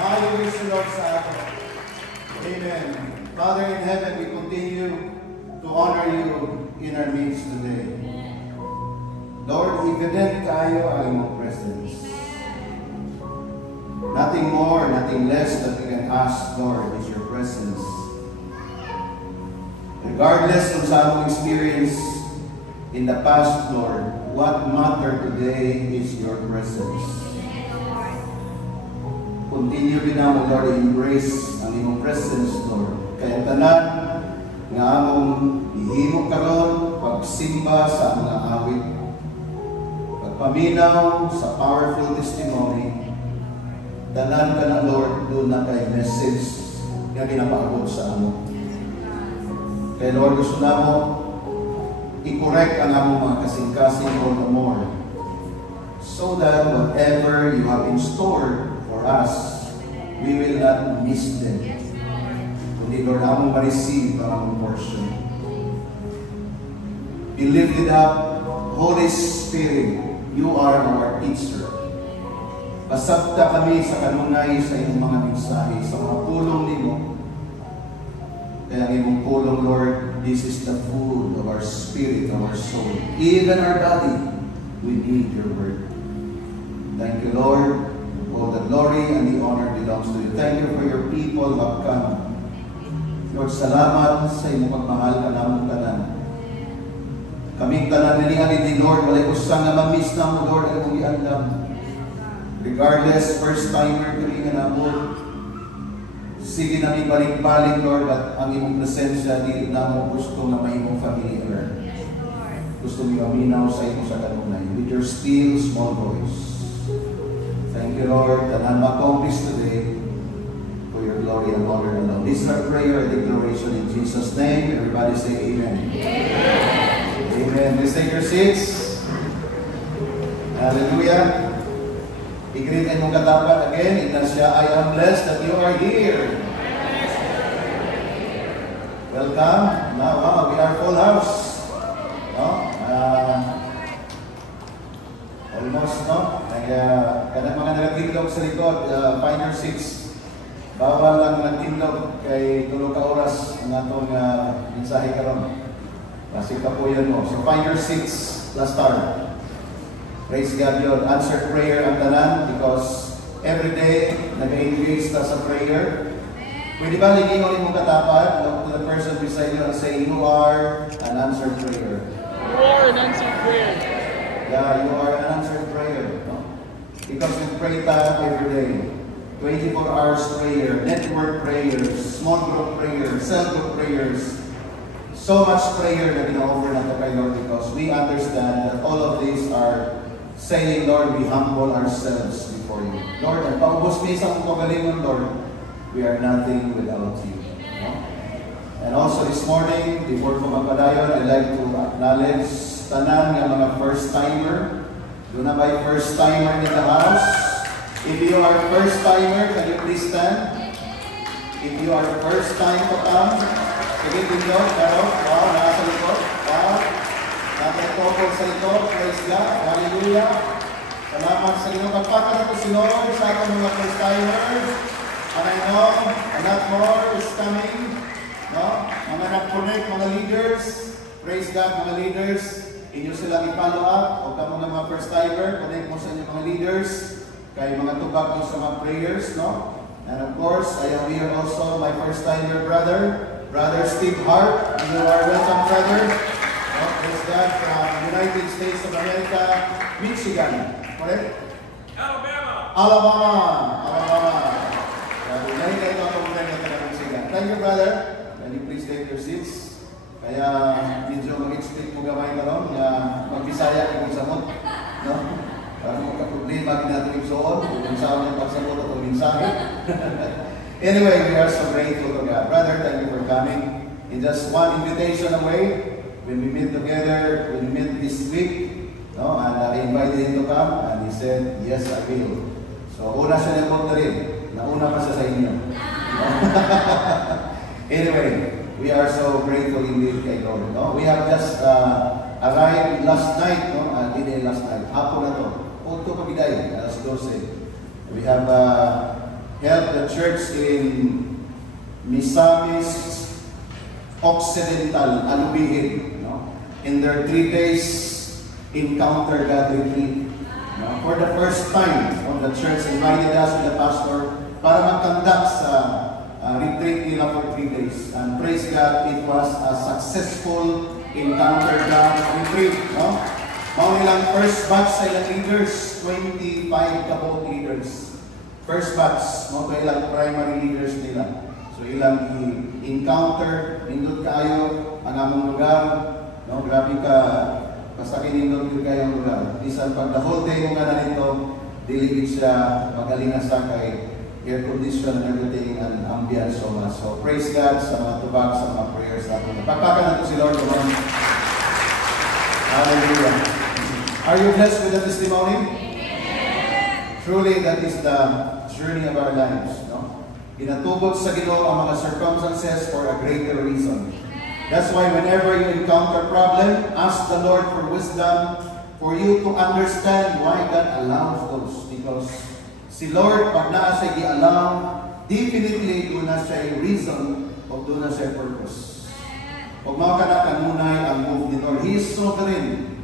Hallelujah to Lord sa atin. Amen. Father in heaven, we continue to honor you in our midst today. Lord, evident tayo ang iyong presence. Nothing more, nothing less that we can ask, Lord, is your presence. Regardless of our experience in the past, Lord, what matters today is your presence. Continue din mo, Lord, embrace ang iyong presence, Lord. Kaya tanan nga among ihimo karon pagsimba sa mga awit, pagpaminaw sa powerful testimony, tanan ka na, Lord, doon na kay message nga ginapaabot sa amo. Kaya, Lord, gusto na mo i-correct ang among mga kasing-kasing all the more, so that whatever you have in store for us, we will not miss them. Kundi, Lord, among ma-receive ang among portion. Be lifted up, Holy Spirit, you are our teacher. Pasabta kami sa kanunay sa iyong mga mensahe, sa mga pulong nimo. Kaya ang iyong pulong, Lord, this is the food of our spirit, of our soul. Even our body, we need your word. Thank you, Lord. All the glory and the honor belongs to you. Thank you for your people who have come. Lord, salamat sa iyong pagmahal ka namang tanan. Kaming tanan nilihan ni Lord, walay kusang na mamiss na mo, Lord, ang mong iandam. Regardless, first-timer kami nga nabot. Sige na may balik-balik, Lord, at ang imong presensya, di na mo gusto na may imong familiar. Gusto mo aminaw sa imo sa kanunay with your still small voice. Thank you, Lord, that I'm accomplished today for your glory and honor alone. This is our prayer and declaration in Jesus' name. Everybody say amen. Amen. Amen. Please take your seats. Hallelujah. I-greet mong katapat again. Ignacia, I am blessed that you are here. Welcome. Now, wow, we are full house. No? Almost, no? Kanang mga nagtindog sa likod, find your seats. Bawal lang nagtindog kay tulog ka oras ng atong mensahe karon. Kasi kapuyan mo. So find your seats. Let's start. Praise God, yun. Answered prayer ang tanan because every day nag-engage ta sa prayer. Pwede ba ligingon mong katapat? Look to the person beside you and say, you are an answered prayer. You are an answered prayer. Yeah, you are an answered prayer. No? Because we pray tayo every day. 24 hours prayer, network prayers, small group prayers, cell group prayers. So much prayer that we offer na to kay Lord because we understand that all of these are saying, Lord, we humble ourselves before you. Lord, ang paubos misa kong pagalingon, Lord, we are nothing without you. No? And also this morning, before ko magpadayon, I'd like to acknowledge tanan nga mga first-timer. Doon na ba yung first-timer in the house? If you are first-timer, can you please stand? If you are first time to come, sige din yun, pero, wow, nasa likod, wow. Nakatokol sa likod, praise God, hallelujah. Salamat sa inyo. Pagpaka na po si Lord sa ating mga first-timers. And I know a lot more is coming. No? Mga nag-connect, mga leaders. Praise God, mga leaders. Inyo silang i-follow up. O ka mga first-timer, connect mo sa inyo mga leaders. Kayo mga tubag mo sa mga prayers. No? And of course, I am here also my first-timer brother, Brother Steve Hart. You are welcome, brother. Praise God, from United States of America, Michigan. Correct? Alabama. Thank you, brother. Can you please take your seats? Kaya medyo mag-explain mo gamay ka ron, mag-bisaya kung samot. No? Para magka-problema natin yung soon, kung saan yung pagsamot at ang mensahe. Anyway, we are so grateful to God. Brother, thank you for coming. In just one invitation away, when we meet together, when we meet this week, no, and I invited him to come, and he said, yes, I will. So, una siya nag-vote na rin. Nauna pa siya sa inyo. Anyway, we are so grateful indeed kay Lord. No? We have just arrived last night, no? Last night. Hapon na to. Punto pa biday, alas 12. We have help the church in Misamis Occidental, Alubihin, no? In their 3 days encounter God retreat. No? For the first time, the church invited us with the pastor para mag-conduct sa retreat nila for 3 days. And praise God, it was a successful encounter God retreat. No? Mga ilang first batch sa ilang leaders, 25 kabot leaders. First batch, mga ilang primary leaders nila. So ilang encounter, nindot kayo, ang among lugar, no? Grabe ka, basta kinindot yun kayong lugar. Isang pag the whole day mo ka na nito, diligid siya, magaling na sa kay air condition and everything, and ambience so much. So praise God sa mga tubag, sa mga prayers natin. Pagpakan natin si Lord. Hallelujah. Are you blessed with the testimony? Amen. Truly, that is the journey of our lives. No? Pinatubot sa Ginoo ang mga circumstances for a greater reason. That's why whenever you encounter problem, ask the Lord for wisdom for you to understand why God allows those. Because si Lord, pag naa siya i-allow, definitely doon na siya reason o doon na siya purpose. Pag mga kanunay ang move ni Lord, He is sovereign.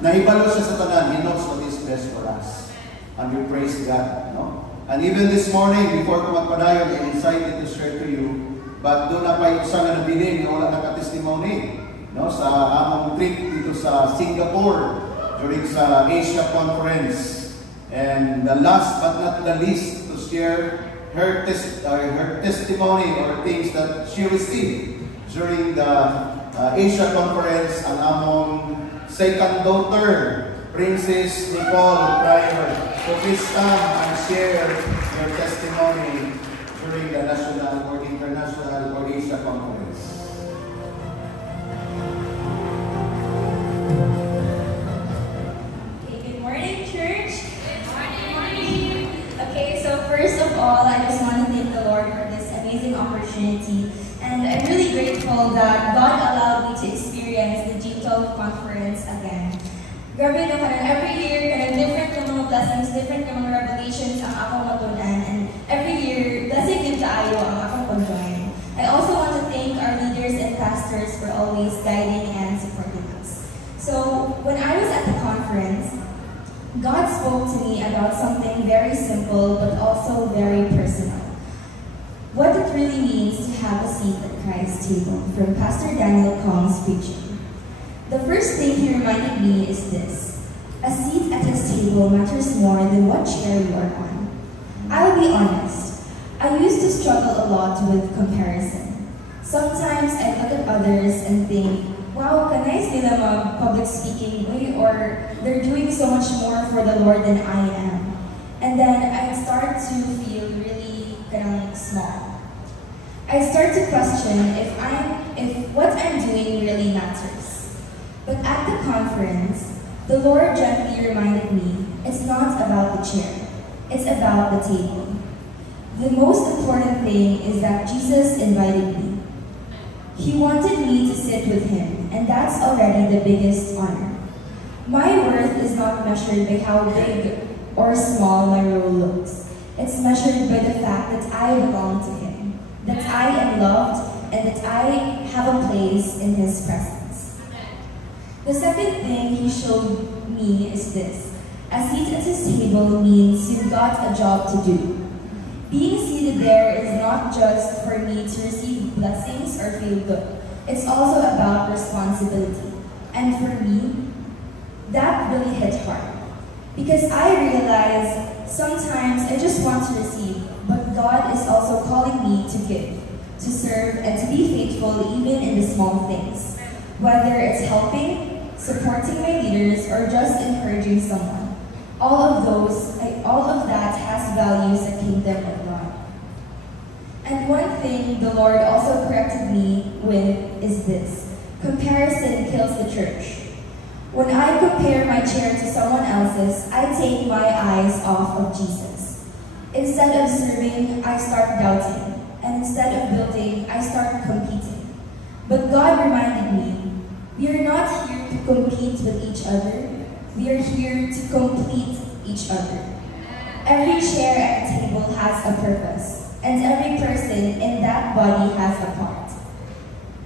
Nahibalo siya sa tanan, He knows what is best for us. And we praise God. No? And even this morning, before ko magpadayon, I'm excited to share to you, but doon na pa yung isang nabilin na wala naka-testimony, no? Sa among trip dito sa Singapore during sa Asia Conference. And the last but not the least to share her testimony or things that she received during the Asia Conference, ang among second daughter, Princess Nicole Pryor. So please come and share your testimony during the national or international or Asia Conference. Okay, good morning, church. Good morning. Okay, so first of all, I just want to thank the Lord for this amazing opportunity. And I'm really grateful that God allowed me to experience the G12 conference again. Grabe no, every year, different yung mga blessings, different yung mga revelations ang akong matunan. And every year, blessing din tayo ang akong pag-join. I also want to thank our leaders and pastors for always guiding and supporting us. So, when I was at the conference, God spoke to me about something very simple but also very personal. What it really means to have a seat at Christ's table from Pastor Daniel Kong's preaching. The first thing he reminded me is this: a seat at his table matters more than what chair you are on. I'll be honest, I used to struggle a lot with comparison. Sometimes I look at others and think, wow, kanais nila mag-public speaking or they're doing so much more for the Lord than I am. And then I start to feel really small. I start to question if what I'm doing really matters. But at the conference, the Lord gently reminded me, it's not about the chair, it's about the table. The most important thing is that Jesus invited me. He wanted me to sit with Him, and that's already the biggest honor. My worth is not measured by how big or small my role looks. It's measured by the fact that I belong to Him, that I am loved, and that I have a place in His presence. The second thing He showed me is this: a seat at His table means you've got a job to do. Being seated there is not just for me to receive blessings or feel good. It's also about responsibility. And for me, that really hit hard. Because I realized sometimes I just want to receive, but God is also calling me to give, to serve, and to be faithful even in the small things. Whether it's helping, supporting my leaders, or just encouraging someone. All of that has values a kingdom of God. And one thing the Lord also corrected me with is this: comparison kills the church. When I compare my chair to someone else's, I take my eyes off of Jesus. Instead of serving, I start doubting. And instead of building, I start competing. But God reminded me, we are not here to compete with each other. We are here to complete each other. Every chair at the table has a purpose. and every person in that body has a part.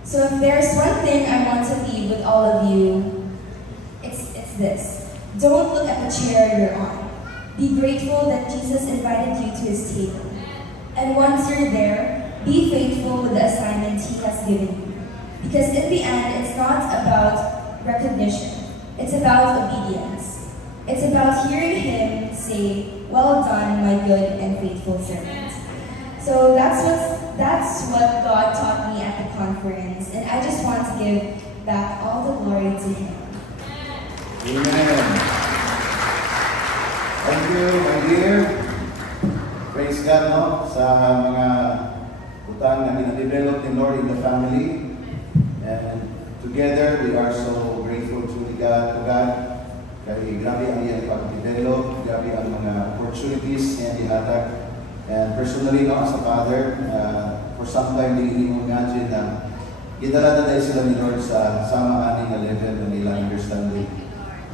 So if there's one thing I want to leave with all of you, it's this. Don't look at the chair you're on. Be grateful that Jesus invited you to his table. And once you're there, be faithful with the assignment he has given you. Because in the end, it's not about recognition. It's about obedience. It's about hearing him say, "Well done, my good and faithful servant." So that's what God taught me at the conference, and I just want to give back all the glory to him. Amen. Thank you, my dear. Praise God, no? Sa mga utang na dinadevelop ni Lord in the family. And together, we are so grateful to God. Kaya grabe ang iyang pag-develop, grabe ang mga opportunities na ihatag. And personally, no, as a father, for some time, hindi mo imagine na gidala na sila ni Lord sa sama-aning na level na nilang understanding.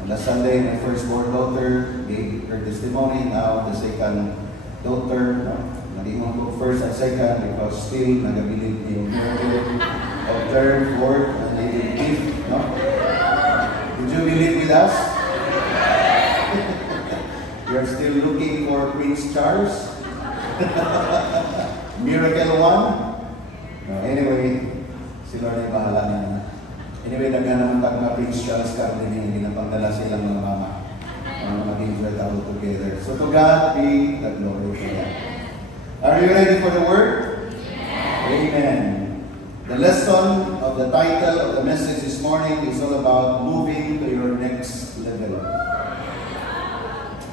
And last Sunday, my firstborn daughter gave her testimony. Now, the second daughter, no? Hindi mo ko first and second because still nagabilib yung miracle of third, fourth, and even fifth. No? Did you believe with us? You're still looking for Prince Charles? Miracle one? No, anyway, si Lord ay bahala na. Anyway, naghanap mga Prince Charles ka rin hindi na pagdala silang mga mama. Mag-enjoy tayo together. So to God be the glory for that. Are you ready for the word? Amen. The lesson of the title of the message this morning is all about moving to your next level.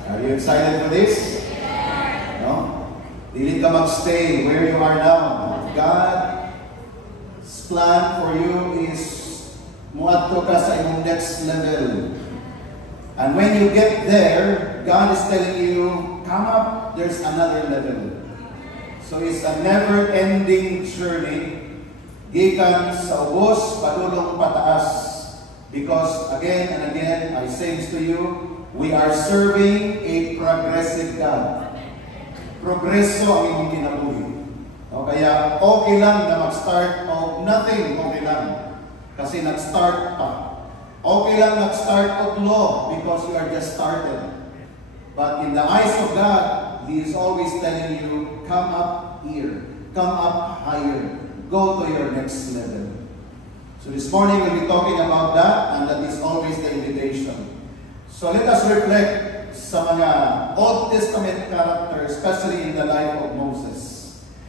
Are you excited for this? No? Dili ka magstay where you are now. God's plan for you is muadto ka sa imong next level. And when you get there, God is telling you, come up, there's another level. So it's a never-ending journey. Gikan sa ubos, padulong pataas. Because again and again, I say this to you, we are serving a progressive God. Progreso ang imong kinabuhi. O kaya okay lang na mag-start of nothing, okay lang. Kasi nag-start pa. Okay lang nag-start of law because you are just started. But in the eyes of God, He is always telling you, come up here, come up higher, go to your next level. So this morning we'll be talking about that, and that is always the invitation. So let us reflect sa mga Old Testament characters, especially in the life of Moses.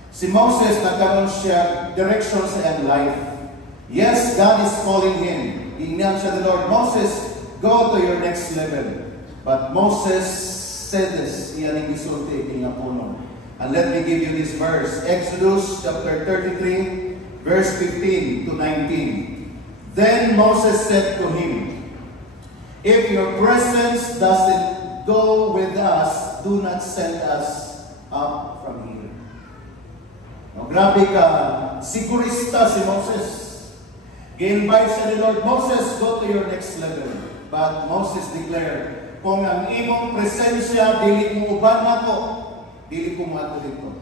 Si Moses, nagkaroon siya direction sa iyang life. Yes, God is calling him. Ingnan siya the Lord, Moses, go to your next level. But Moses said this, iyan ang isulti, kinapuno. And let me give you this verse. Exodus chapter 33, verse 15 to 19. Then Moses said to him, if your presence doesn't go with us, do not send us up from here. No, grabe ka, sigurista si Moses. Gi-invite siya ni Lord, Moses, go to your next level. But Moses declared, kung ang imong presensya, dili mo uban ako, dili ko mato dito.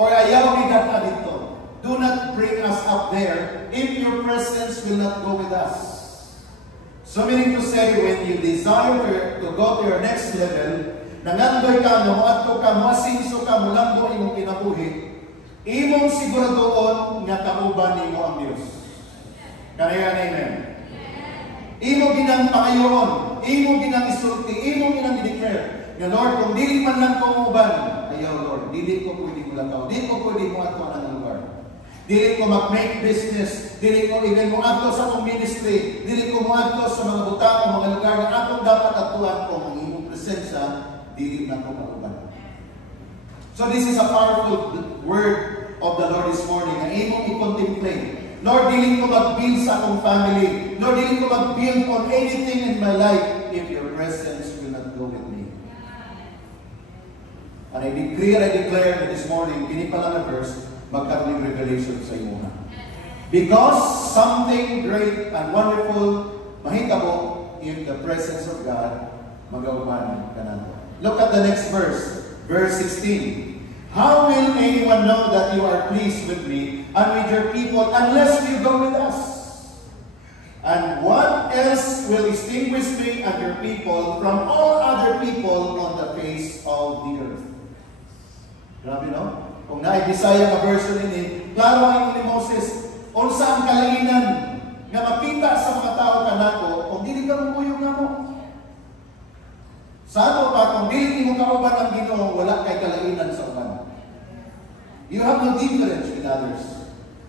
Or ayaw ni ka dito. Do not bring us up there if your presence will not go with us. So meaning to say, when you desire to go to your next level, nangandoy ka, muadto ka, muasinso ka, mulando imong kinabuhi, imong siguradoon nga kauban nimo ang Dios. Kaya amen. Imo ginang pangayoon, imo ginang isulti, imo ginang i-declare. Nga Lord, kung dili man lang ko uban, ayaw Lord, dili ko pwede mo lang dili ko pwede mo ato ang lugar. Dili ko mag-make business, dili ko even mo ato sa akong ministry, dili ko mo ato sa mga butang, mga lugar na atong dapat atuan ko ang imong presensya, dili na ko mauban. So this is a powerful word of the Lord this morning na imong i-contemplate. Lord, dili ko mag-build sa akong family. Lord, dili ko mag-build on anything in my life if your presence will not go with me. And I declare that this morning, kini pa lang na verse, magkaroon ng revelation sa imo. Because something great and wonderful mahitabo in the presence of God, magauban ka nato. Look at the next verse, verse 16. How will anyone know that you are pleased with me and with your people unless you go with us? And what else will distinguish me and your people from all other people on the face of the earth? Grabe, no? Kung naibisaya ka version ini, klaro ang ni Moses, unsa ang kalainan nga makita sa mga tao kanako kung dili ka muyong nga mo. Sa ato pa, kung dili mo kauban ang Ginoo, wala kay kalainan sa uban. You have no difference with others.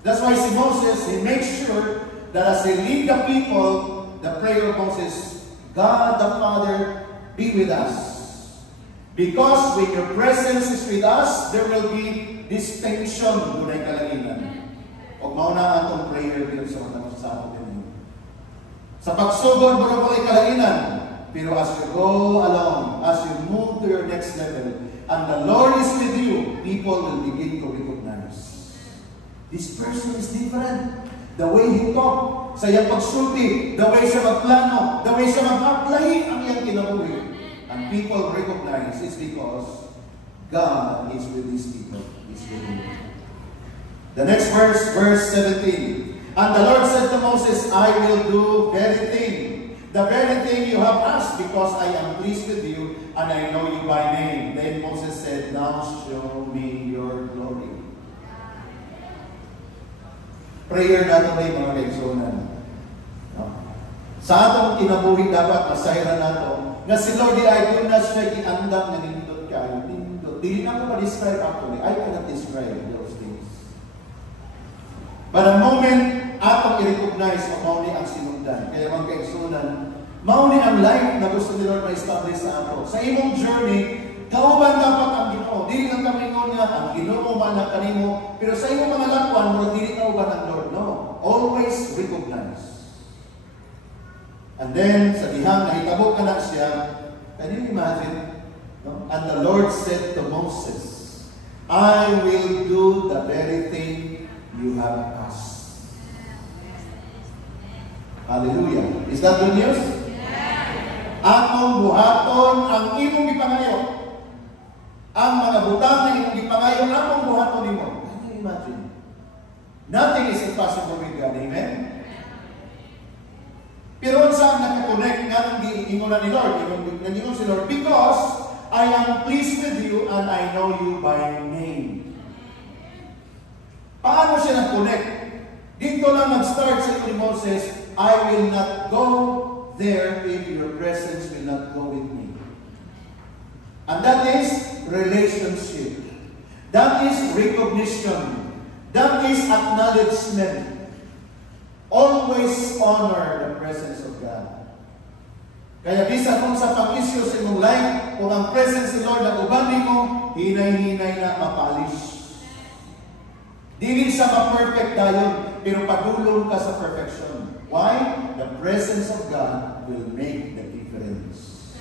That's why si Moses, he makes sure that as he lead the people, the prayer of Moses, God the Father, be with us. Because when your presence is with us, there will be distinction dunay kalainan. O mauna atong prayer dito sa mga sa atin. Sa pagsugod, wala ko kalainan. Pero as you go along, as you move to your next level, and the Lord is with you, people will begin to recognize. This person is different. The way he talk, sa iyang pagsulti, the way siya magplano, the way siya mag-apply ang iyang kinabuhi. And people recognize it's because God is with these people. He's with him. The next verse, verse 17. And the Lord said to Moses, I will do the very thing you have asked, because I am pleased with you, and I know you by name. Then Moses said, now show me your glory. Prayer natin ay mga kaibigan. No? Sa atong kinabuhi dapat masayra nato nga si Lord ay doon na siya giandam na nindot kayo. Dili na ko pa-describe actually. I cannot describe those things. But the moment atong i-recognize o mauni ang sinundan. Kaya mga kaibigan, mauni ang life na gusto ni Lord ma-establish sa ato. Sa imong journey, kauban dapat ang Ginoo. Dili lang kami nga ang Ginoo man ang kanimo, pero sa imong mga lakwan mo dili kauban ang Lord. No. Always recognize. And then sa dihang nahitabo ka na siya, can you imagine? No? And the Lord said to Moses, I will do the very thing you have asked. Hallelujah. Is that good news? Yeah. Akong buhaton ang imong gipangayo. Ang mga butang na imong gipangayo, akong buhaton nimo. Can you imagine? Nothing is impossible with God. Amen? Pero saan nakakonect nga ng ingunan ni Lord? Ingon si Lord, because I am pleased with you and I know you by name. Paano siya nag-connect? Dito lang nag-start sa ni Moses, I will not go there if your presence will not go with me. And that is relationship. That is recognition. That is acknowledgement. Always honor the presence of God. Kaya bisa kung sa pang-issue sa imong life, kung ang presence ni Lord na uban mo, hinay-hinay na mapalis. Dili siya ma-perfect dayon, pero padulong ka sa perfection. Why? The presence of God will make the difference.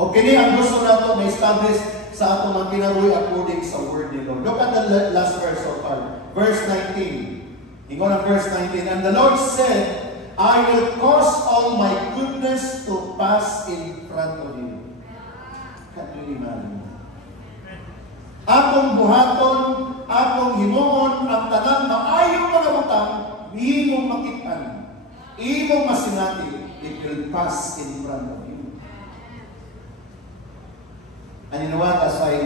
O kini ang gusto nato na-establish sa ato ng kinabuhi according sa word ni Lord. Look at the last verse so far. Verse 19. Ingon ang verse 19. And the Lord said, I will cause all my goodness to pass in front of you. Can you imagine? Akong buhaton, akong himuon, ang tanang maayong mga butang, imong makitaan, imong masinati, it will pass in front of you. And you know what? As I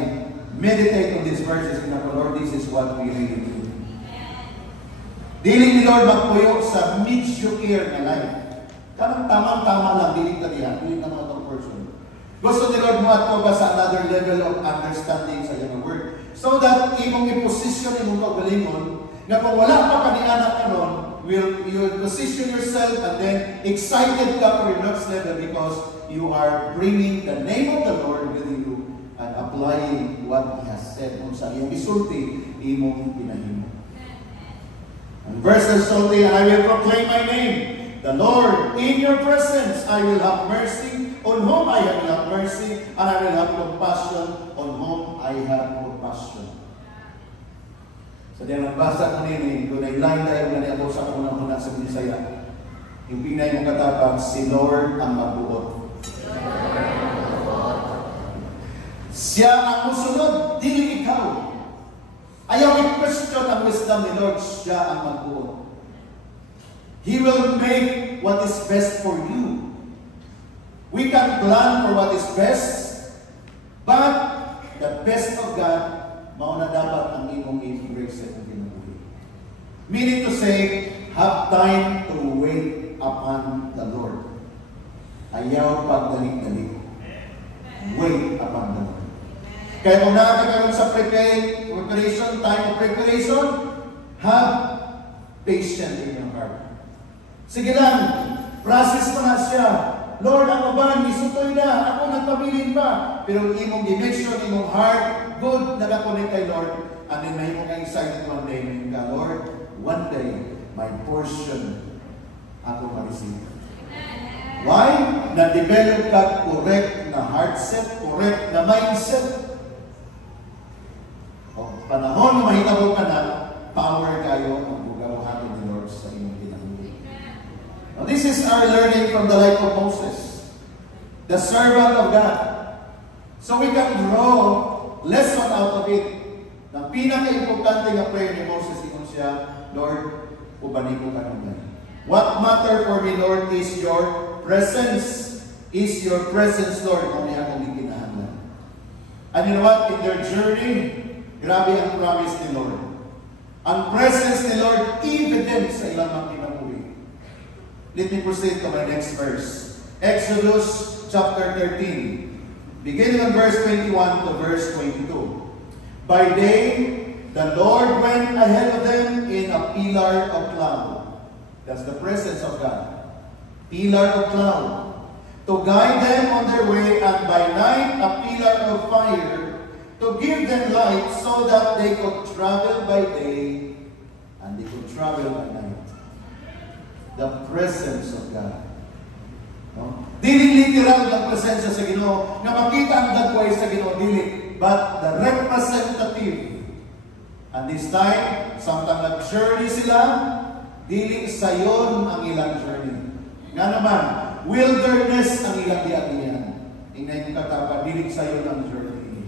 meditate on these verses, Lord, this is what we really do. Dili ni Lord magpuyo sa mediocre na life. Kanang tamang-tama lang, dili ka diyan, dili ka mga person. Gusto ni Lord mo at ba sa another level of understanding sa iyong word. So that imong i-position imong kaugalingon, na kung wala pa ka ni anak karon, you will position yourself and then excited ka for your next level because you are bringing the name of the Lord with you and applying what He has said. Kung sa iyong isulti, imong pinahimo. And verse 30, and I will proclaim my name, the Lord, in your presence. I will have mercy on whom I have not mercy, and I will have compassion on whom I have compassion. So diyan nagbasa ko nini, kung na-line tayo na niya sa unang-una sa Bisaya. Yung pinay mong katapag, si Lord ang magbuot. Siya ang musunod, dili ikaw. Ayaw i-question ang wisdom ni Lord, siya ang magbuo. He will make what is best for you. We can plan for what is best, but the best of God, mauna dapat ang imong i-embrace at kinabuhi. Meaning to say, have time to wait upon the Lord. Ayaw pagdalik-dalik. Wait upon the Lord. Kaya kung nakakakaroon sa preparation, time of preparation, have patience in your heart. Sige lang, process pa na siya. Lord, ako ba, nisutoy na, ako nagpabilin pa. Pero imong dimension, imong heart, good, nakakonect kay Lord. And then may mong excited one day, may ka, Lord, one day, my portion, ako ma-receive. Why? Na-develop ka correct na heart set, correct na mindset. O panahon na mahitabo ka na, power kayo ang bugawahan ni Lord sa inyong ginagawa. Now, this is our learning from the life of Moses, the servant of God. So we can draw lesson out of it. Na pinaka-importante nga prayer ni Moses, ingon siya, Lord, ubani ko ka naman. What matter for me, Lord, is your presence. Is your presence, Lord, kung niya akong ikinahanglan. And you know what? In their journey, grabe ang promise ni Lord. Ang presence ni Lord, evident sa ilang mga kinabuhi. Let me proceed to my next verse. Exodus chapter 13. Beginning on verse 21 to verse 22. By day, the Lord went ahead of them in a pillar of cloud. That's the presence of God. Pillar of cloud. To guide them on their way, and by night a pillar of fire to give them light so that they could travel by day and they could travel by night. The presence of God. No? Dili literal ang presensya sa Ginoo na makita ang dagway sa Ginoo, dili, but the representative. And this time, samtang nag-journey sila, dili sayon ang ilang journey. Nga naman, wilderness ang ilang diatiyan. Ingay kong katapa, dili sayon ang journey.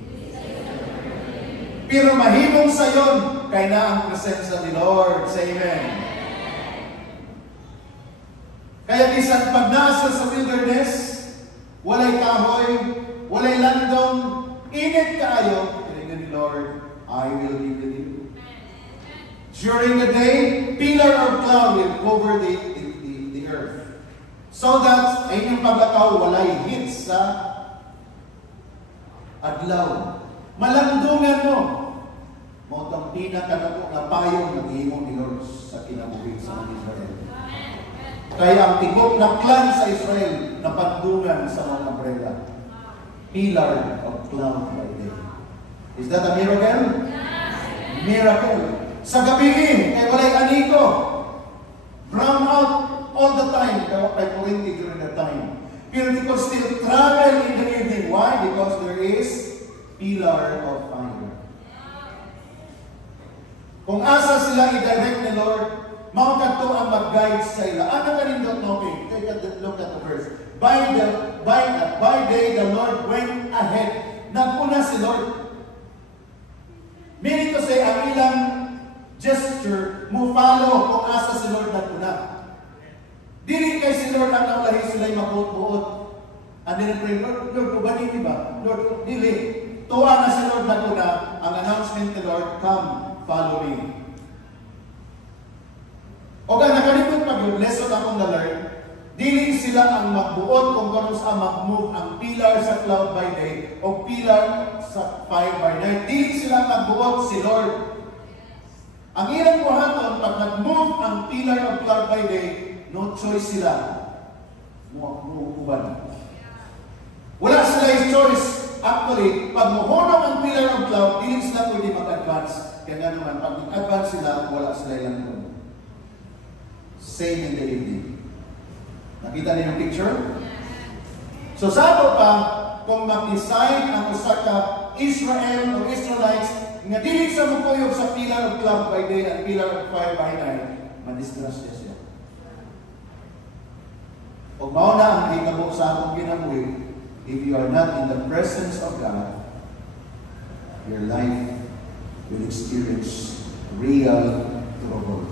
Pero mahimong sayon, kay na ang presensya ni Lord. Say amen. Kaya bisan pag nasa sa wilderness, walay kahoy, walay landong, init kaayo, tinignan ni Lord, I will be with you. During the day, pillar of cloud will cover the earth. So that, ay inyong paglakaw, walay hit sa adlaw. Malandungan mo. Mo itong pinakadako na payong naghihimong ni Lord sa kinabuhi sa mga Israel. Kaya ang tibok na clan sa Israel na pandungan sa mga umbrella. Pillar of cloud by day. Is that a miracle? Miracle. Sa gabi, ay walay aniko. Brown out all the time. Kaya kurinti during that time. Pero they could still travel in the evening. Why? Because there is pillar of fire. Kung asa sila i-direct ni Lord, mga kadto ang mag-guide sa ila. Ano ka rin don't know? Take a look at the verse. By day, the Lord went ahead. Naguna si Lord. Meaning to say, ang ilang gesture, mo follow kung asa si Lord naguna. Dili kay si Lord ang naulahi sila'y mabuot-buot. And then pray, Lord, kubanin ba? Lord, dili. Tuwa na si Lord naguna, ang announcement ni Lord, come, follow me. O ka, nakalipot pag lesson akong na-learn, dili sila ang magbuot kung kung saan mag-move ang pillar sa cloud by day o pillar sa fire by night. Dili sila magbuot si Lord. Ang ilang buhaton, pag nag-move ang pillar of cloud by day, no choice sila. Muuuban. Wala sila yung choice. Actually, pag muhunong ang pillar of cloud, dili sila pwede mag-advance. Kaya nga naman, pag nag-advance sila, wala sila ilang doon. Same in the evening. Nakita niyo yung picture? So sabi pa, kung mag-decide ang usaka Israel o Israelites nga dili sa mukuyog sa pillar of cloud by day at pillar of fire by night, madisgrasya siya. Kung mao na ang hitabo sa akong kinabuhi, if you are not in the presence of God, your life will experience real trouble.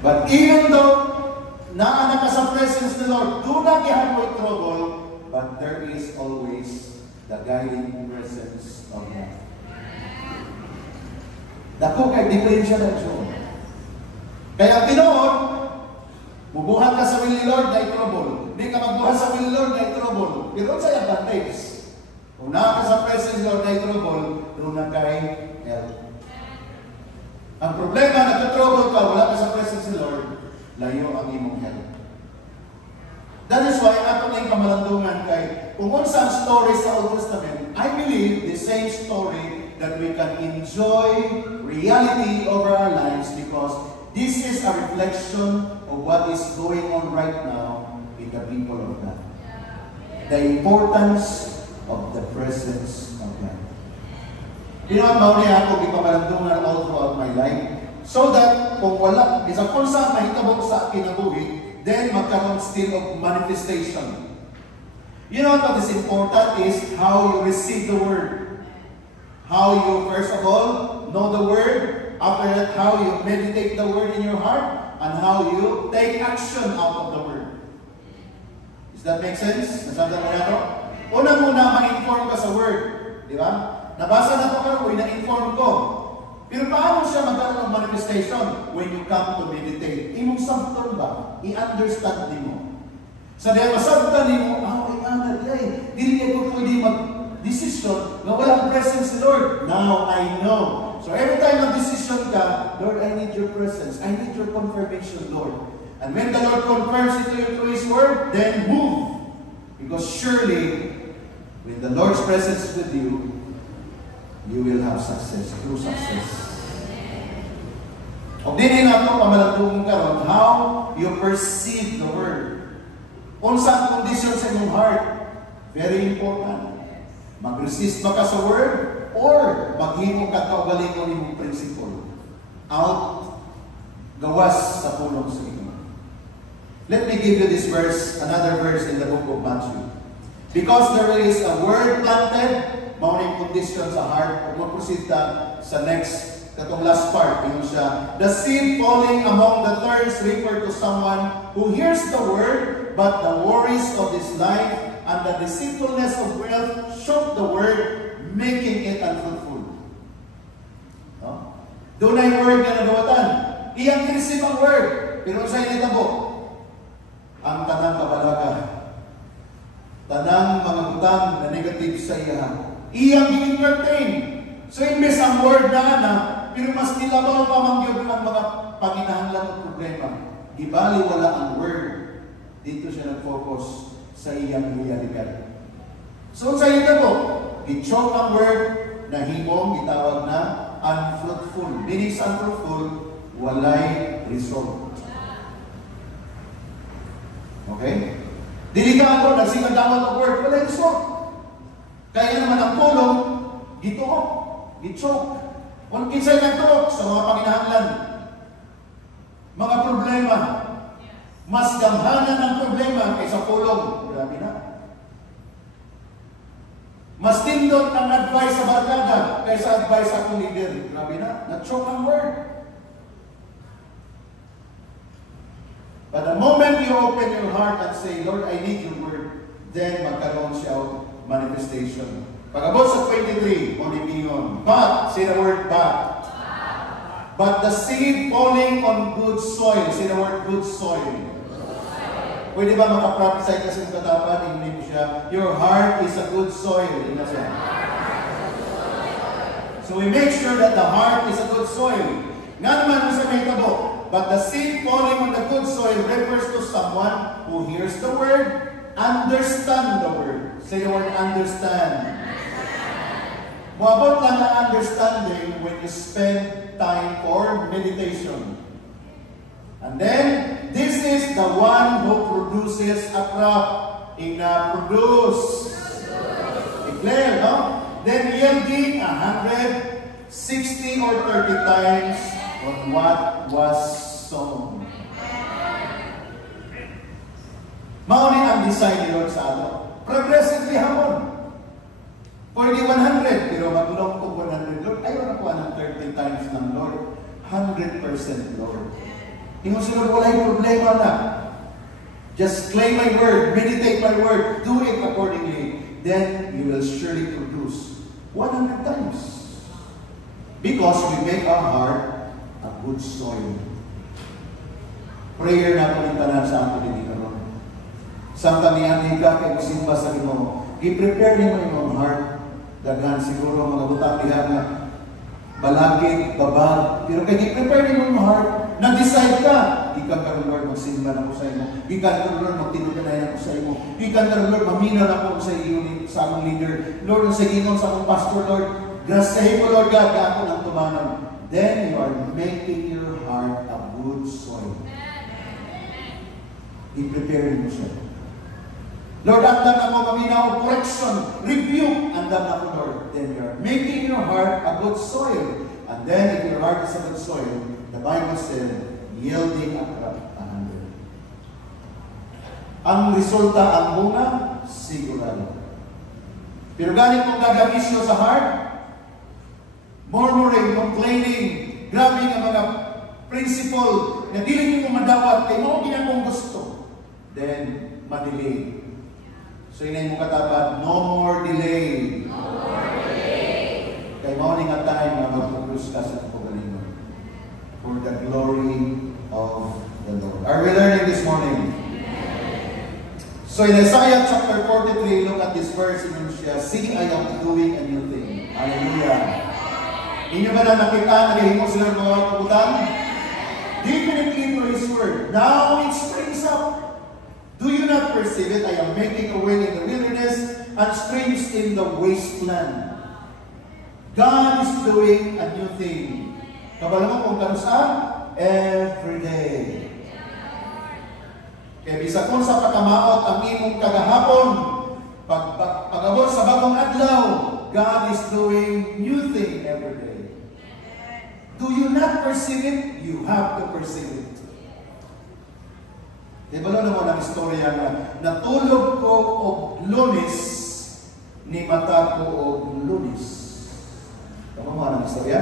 But even though naana ka sa presence of the Lord, do not have trouble, but there is always the guiding presence of God. Dako kay diferensya na siya. Kaya tinuod, mubuhat ka sa will ni Lord, na trouble. Hindi ka magbuhat sa will ni Lord, na trouble. Pero sa advantage. Kung naa ka sa presence ni Lord, na trouble, doon na kay help. Ang problema, nagka-trouble ka, wala ka sa presence ni Lord, layo ang imong help. That is why ato na yung kamalandungan kay kung unsa ang story sa Old Testament, I believe the same story that we can enjoy reality over our lives because this is a reflection of what is going on right now in the people of God. The importance of the presence of God. You know, mauni ako ipamalandungan all throughout my life so that kung wala, isa kung saan mahitabo sa kinabuhi, then magkaroon still of manifestation. You know what is important is how you receive the word. How you, first of all, know the word. After that, how you meditate the word in your heart. And how you take action out of the word. Does that make sense? Nasanda mo na ito? Unang-una, ma-inform ka sa word. Di ba? Nabasa na ito karoon, na-inform ko. Pero paano siya magkaroon ng manifestation? When you come to meditate. Imong sabton ba? I-understand din mo. Sa diyan, masabtan din mo, dili ko pwede mag-decision na walang presence ni Lord. Now I know. So every time mag-decision ka, Lord, I need your presence. I need your confirmation, Lord. And when the Lord confirms it to you through His word, then move. Because surely, when the Lord's presence is with you, you will have success, true success. O din na ito, pamalatungin karon how you perceive the word. Kung saan condition sa iyong heart, very important. Mag-resist ba ka sa word, or maghimo ka kaugalingon imong principle. Out, gawas sa pulong sa inyo. Let me give you this verse, another verse in the book of Matthew. Because there is a word planted, mauning condition sa heart, kung mag-proceed sa next, katong last part, yun siya. The seed falling among the thorns refer to someone who hears the word, but the worries of this life and the deceitfulness of wealth choke the word, making it unfruitful. No? Doon na yung word na naduwatan. Iyang receive ang word, pero sa initabo, ang tanang kabalaga, tanang mga butang na negative sa iya, iyang i-entertain. So, imbes ang word na pero mas nilabaw pa mangyog ang mga panginahanglan at problema. Ibali wala ang word. Dito siya nag-focus sa iyang realidad. So, sa ito po, i-choke ang word na himong itawag na unfruitful. Meaning sa unfruitful, walay result. Okay? Delikado, nagsinagawat ang word, walay result. Kaya naman ang pulong, gituok, gi-choke. Kung kinsay nagtuok sa mga panginahanglan, mga problema, mas gamhanan ang problema kaysa pulong. Grabe na. Mas tindot ang advice sa barkada kaysa advice sa akong leader. Grabe na. Nag-choke ang word. But the moment you open your heart and say, Lord, I need your word, then magkaroon siya manifestation. Pag-abot sa 23, Olivingon. But, say the word but. But the seed falling on good soil. Say the word good soil. Pwede ba makaprophesy kasi ng katapan, hindi mo siya, your heart is a good soil. So we make sure that the heart is a good soil. Nga naman mo sa may tabo. But the seed falling on the good soil refers to someone who hears the word, understand the word. Say the word understand. Muabot lang ang understanding when you spend time for meditation. And then, this is the one who produces a crop. Produce. Declare, no? Then yielding 160 or 30 times on what was sown. Maunin ang design ni Lord sa ato. Progressively hamon. Pwede 100, pero maglong ko 100, Lord, ayaw na kuha ng 30 times ng Lord. 100% Lord. Imo sila wala yung problema na. Just claim my word, meditate my word, do it accordingly. Then you will surely produce 100 times. Because we make our heart a good soil. Prayer na po yung tanan sa ato din karon. Samtang niyan ka kay musimba sa Ginoo, i-prepare niyo yung heart. Daghan siguro mga butang diha na balagid, babag. Pero kay i-prepare niyo yung heart, nag-decide ka. Ikan karon Lord, magsimba na ko sa imo. Ikan karon Lord, magtinuganay na ko sa imo. Ikan karon Lord, mamina na ko sa iyo sa among leader. Lord, sa Ginoo sa among pastor Lord, grasahin mo Lord God, ako ng tumanan. Then you are making your heart a good soil. I-prepare mo siya. Lord, andam na mo maminaw, correction, rebuke, andam na mo Lord. Then you are making your heart a good soil. And then if your heart is a good soil, the Bible said, yielding a crop 100. Ang resulta, ang bunga, sigurado. Pero ganit mong gagamisyo sa heart, murmuring, complaining, grabe nga mga principle na dili mo madawat kay mo ginakong gusto, then madelay. So inay mo katapat, no more delay. No more delay. Kay mo ni nga time na mag-focus ka sa pagalingon for the glory of the Lord. Are we learning this morning? So in Isaiah chapter 43, look at this verse in siya, see, I am doing a new thing. Hallelujah. Inyo ba na nakita, nagahimo sila mga kaputan? Definitely through His Word. Now it springs up. Do you not perceive it? I am making a way in the wilderness and streams in the wasteland. God is doing a new thing. Kabala mo kung kanusa? Every day. Kaya bisa kung sa pagkamaot ang imong kagahapon, pag-abot sa bagong adlaw, God is doing new thing every day. Do you not perceive it? You have to perceive it. Diba na mo ng istorya na natulog ko og Lunes, ni mata ko og Lunes. Diba mo ng istorya?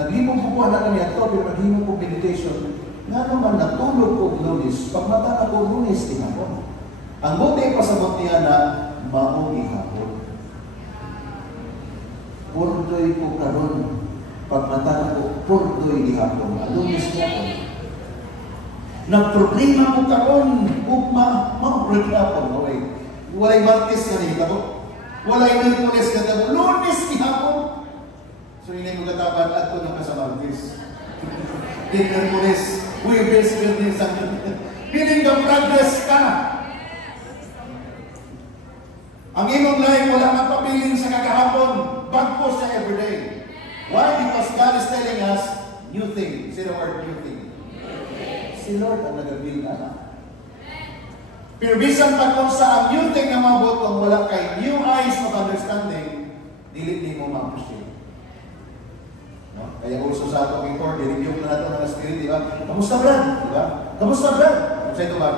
Naglimong ko po na kami ito, pero naglimong ko meditation. Nga naman natulog ko og Lunes, pag mata ko og Lunes, tinapon. Ang buti pasabot niya na maungi hapon. Purdoy ko karon. Pag mata ko, purdoy di hapon. Lunes niya ko. Nagproblema mo karon, ugma, ma-break hapon. Okay. Walay Martes nga nito ko. Walay Miyerkules nga nito. Lunes di hapon. So hindi mo katapan at ko na ka sa Martes. Di Miyerkules, Huwebes, Viernes, Santo. Piling ka progress ka. Ang imong life, wala kang papiling sa kakahapon. Bagpo siya everyday. Why? Because God is telling us new thing. Say the word new thing. Si Lord ang nag-build na. Pero bisan pa kung sa ang new thing na mabot, kung wala kay new eyes of understanding, dilit di mo ma-appreciate. No? Kaya uso sa atong ito, direview na natin ng spirit, di ba? Kamusta Brad? Di ba? Kamusta Brad? Kamusta ito ba?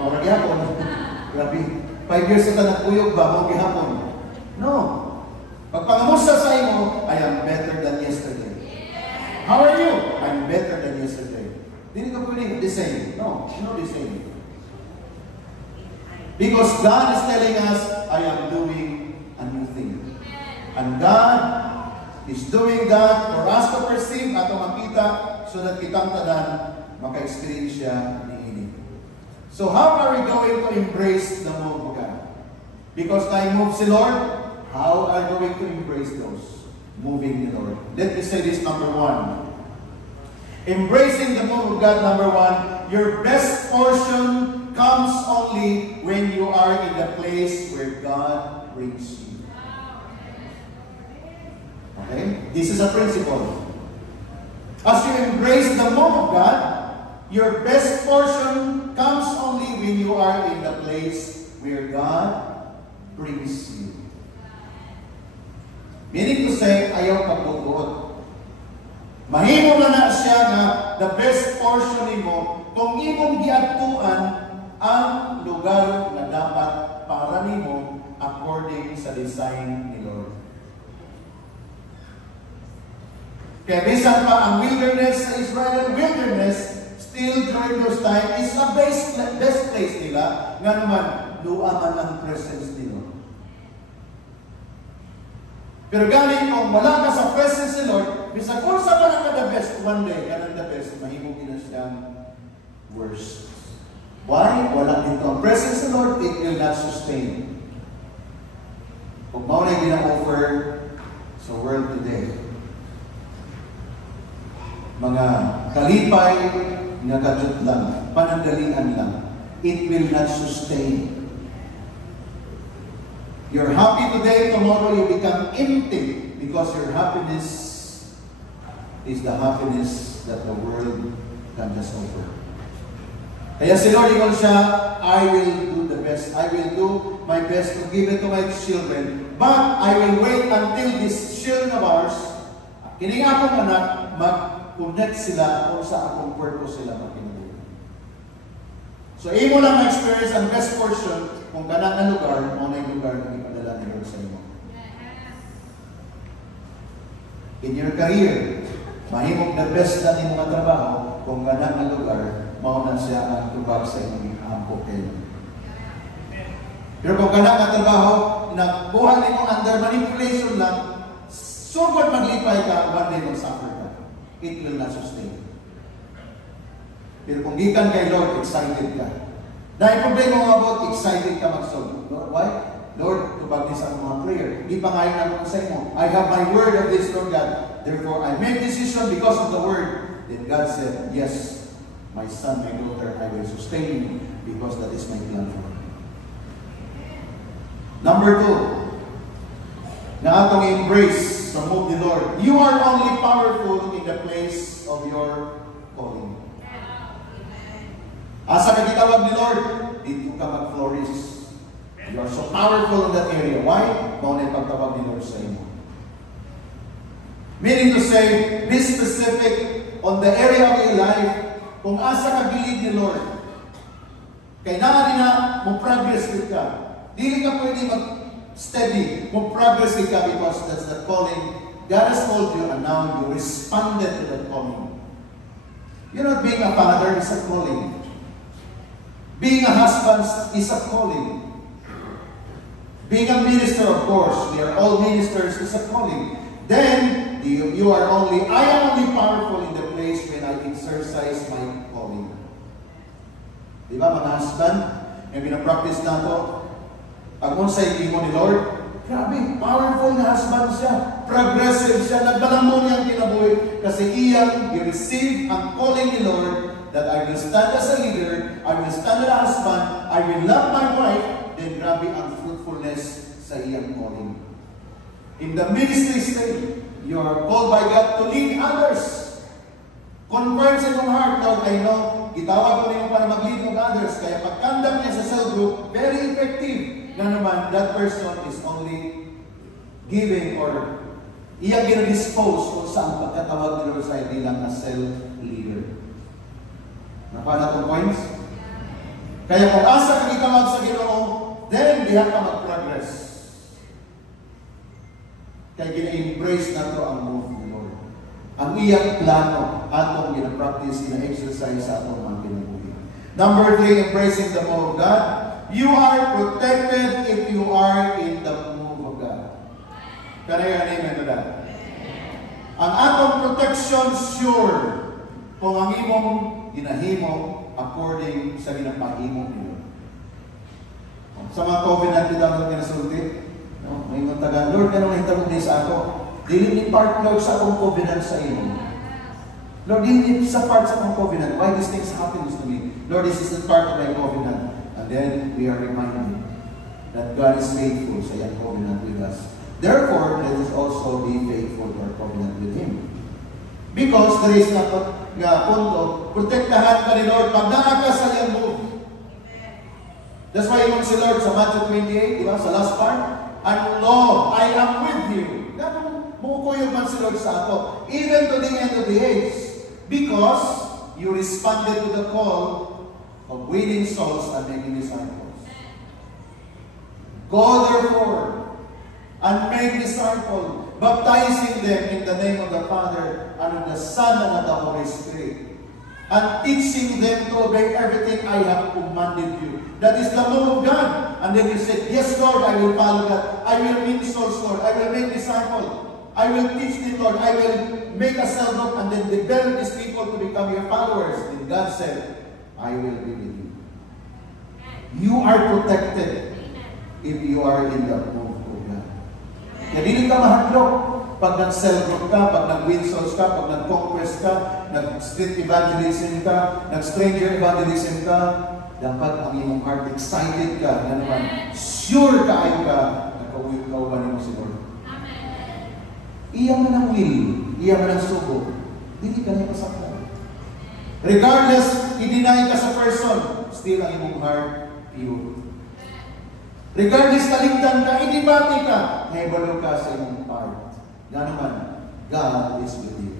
Maurag yapon. Grabe. 5 years na nagkuyog ba? Maurag yapon. No. Pagpangamusta sa imo, I am better than yesterday. How are you? I'm better than yesterday. Hindi ka pwede the same. No, not the same. Because God is telling us, I am doing a new thing. And God is doing that for us to perceive at makita so that kitang tanan maka-experience siya ni ini. So how are we going to embrace the move of God? Because tayo move si Lord, how are we going to embrace those moving the Lord? Let me say this, number 1. Embracing the move of God, number 1, your best portion comes only when you are in the place where God brings you. Okay? This is a principle. As you embrace the move of God, your best portion comes only when you are in the place where God brings you. Meaning to say, ayaw pagbubuot. Mahimo na siya na the best portion nimo kung imong giadtuan ang lugar na nga dapat para nimo according sa design ni Lord. Kaya bisan pa ang wilderness sa Israel, still during those time is the best place nila. Nga naman, luaman ang presence ni Lord. Pero galing kung wala ka sa presence ni Lord, bisan kung sa ka the best, one day, ganang the best, mahimong na siyang worst. Why? Wala dito ang presence ni Lord, it will not sustain. Kung mauna yung ginang-offer sa world today, mga kalipay nga kadut lang, panandalian lang, it will not sustain. You're happy today, tomorrow you become empty because your happiness is the happiness that the world can just offer. Kaya si Lord, ingon siya, I will do the best. I will do my best to give it to my children. But I will wait until these children of ours, kining akong anak, mag-connect sila kung sa akong purpose sila magkinabuhi. So, imo lang ma-experience ang best portion kung ganang na lugar, o na yung lugar na ipadala ni Lord sa imo. In your career, mahimong the best na imo trabaho kung ganang na lugar, maunan siya ang tubag sa inyong ampo kayo. Pero kung ganang na trabaho, nagbuhan nimo under manipulation lang, sugod maglipay ka, one day mag-suffer ka. It will not sustain. Pero kung gikan kay Lord, excited ka. Dahil problema mo about, excited ka mag-solve. Lord, why? Lord, tubag niya sa mga prayer. Di pa ngayon naman sa inyo. I have my word of this, Lord God. Therefore, I make decision because of the word. Then God said, yes, my son, my daughter, I will sustain you because that is my plan for you. Number 2, na atong embrace sa move ni Lord. You are only powerful in the place of your calling. Asa ka gitawag ni Lord, dito ka mag-flourish. You are so powerful in that area. Why? Mauna yung pagtawag ni Lord sa inyo. Meaning to say, be specific on the area of your life kung asa ka bilid ni Lord. Kailangan din na mag-progress ka. Dili ka pwede mag-steady. Mag-progress ka because that's the calling God has told you and now you responded to that calling. You know, being a father is a calling. Being a husband is a calling. Being a minister, of course, we are all ministers, is a calling. Then, I am only powerful in the place when I exercise my calling. Di ba, mga husband, may pinapractice na ito. Pag sa mo ni Lord, grabe, powerful na husband siya. Progressive siya. Nagbalamon niya ang kinabuhi. Kasi iyang i-receive ang calling ni Lord that I will stand as a leader, I will stand as a husband, I will love my wife, then grabe ang fruitfulness sa iyang calling. In the ministry stage, you are called by God to lead others. Confirm sa iyong heart, Lord, I know, gitawag ko niyo para mag-lead of others, kaya pag-conduct niya sa cell group, very effective. Na naman, that person is only giving or iyang gina-dispose kung saan pagkatawag ni Lord sa bilang na cell leader. Nakuha na itong points? Kaya kung asa kang itawag sa Ginoo, then diha ka mag-progress. Kaya gina-embrace na ito ang move ni Lord. Ang iyang plano, atong gina-practice, gina-exercise sa atong mga kinabuhi. Number 3, embracing the move of God. You are protected if you are in the move of God. Can I hear an amen to that? Ang atong protection sure kung ang imong ginahimo according sa ginapahimo niyo. Sa mga COVID-19 daw kinasulti, no? May mga taga, Lord, ano nahitabo din sa ako? Dili ni part, Lord, sa akong COVID-19 sa iyo. Lord, dili sa part sa akong COVID-19. Why these things happen to me? Lord, this is the part of my COVID-19. And then we are reminded that God is faithful sa iyang covenant with us. Therefore, let us also be faithful to our covenant with Him. Because there is na punto, protektahan ka ni Lord pag naa ka sa iyang move. That's why yung si Lord sa Matthew 28, di ba, sa last part, and lo, I am with you. Ganun, mukuyog man si Lord sa ako, even to the end of the age. Because you responded to the call of winning souls and making disciples. Go therefore and make disciples, baptizing them in the name of the Father and of the Son and of the Holy Spirit, and teaching them to obey everything I have commanded you. That is the law of God. And then you said, yes, Lord, I will follow that. I will win souls, Lord. I will make disciples. I will teach them, Lord. I will make a cell group and then develop these people to become your followers. And God said, I will be with you. You are protected if you are in the move of God. Kaya hindi ka mahadlok pag nag-cell group ka, pag nag-win souls ka, pag nag-conquest ka, nag-street evangelism ka, nag-stranger evangelism ka, dapat ang iyong heart excited ka, na naman, sure kaayo ka, nakauban mo si Lord. Iya man ang will, iya man ang sugo, hindi ka na ipasaktan. Regardless, i-deny ka sa person, still ang iyong heart pure. Regardless, kaligtan ka, inibati ka, naibalo ka sa iyong heart. Gano'n God is with you.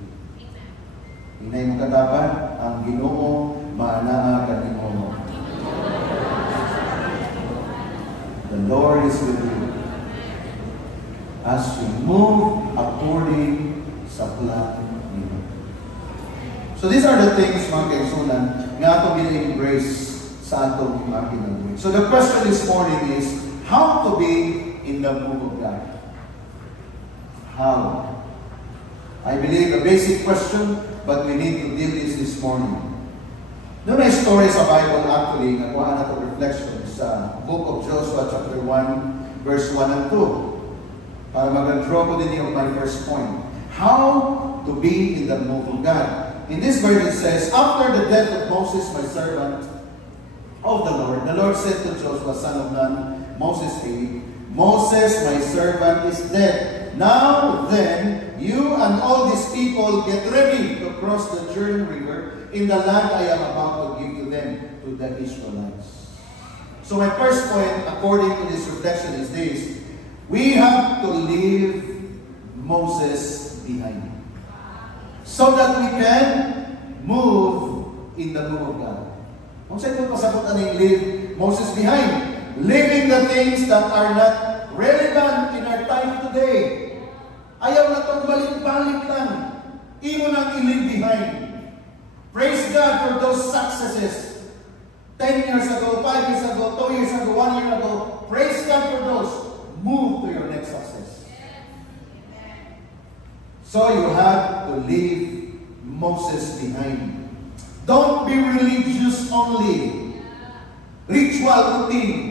Hinay mo katapan, ang Ginoo, maanaa ka ni mo. The Lord is with you as you move according sa plan niya. So these are the things, mga kaigsunan, nga atong gina-embrace sa atong ginagawa. So the question this morning is, how to be in the move of God? How? I believe a basic question, but we need to deal this morning. Doon ay story sa Bible actually, nakuha na ito reflection sa book of Joshua chapter 1, verse 1 and 2. Para mag-draw ko din yung my first point. How to be in the move of God. In this verse it says, after the death of Moses, my servant of the Lord said to Joshua, son of Nun, Moses' aide, Moses, my servant, is dead. Now then, you and all these people get ready to cross the Jordan River in the land I am about to give to them, to the Israelites. So my first point, according to this reflection, is this. We have to leave Moses behind, so that we can move in the move of God. Kung saan ito pasabutan ng leave Moses behind? Leaving the things that are not relevant in our time today. Ayaw na itong balik-balik lang. Imo nang i-leave behind. Praise God for those successes. 10 years ago, 5 years ago, 2 years ago, 1 year ago. Praise God for those. Move to your next success. So you have to leave Moses behind. Don't be religious only. Ritual routine.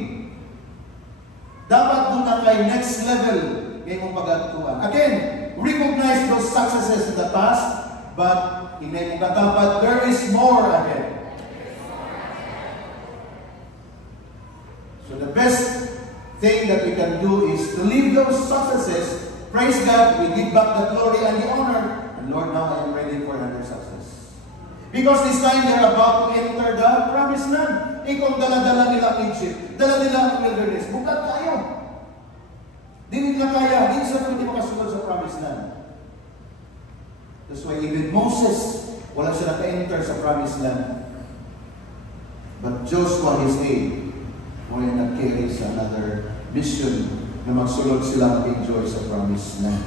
Dapat doon na kay next level ngayong pag-atuan. Again, recognize those successes in the past, but hindi mo dapat there is more ahead. So the best thing that we can do is to leave those successes. Praise God, we give back the glory and the honor. And Lord, now I am ready for another success. Because this time they're about to enter the promised land. Ikaw dala-dala nila ang Egypt, dala nila ang wilderness. Bukat kayo. Di nila kaya, di sila pwede makasunod sa promised land. That's why even Moses, wala siya naka-enter sa promised land. But Joshua, his aide, wala nag-carry sa another mission na magsulod sila mag-enjoy sa promised land.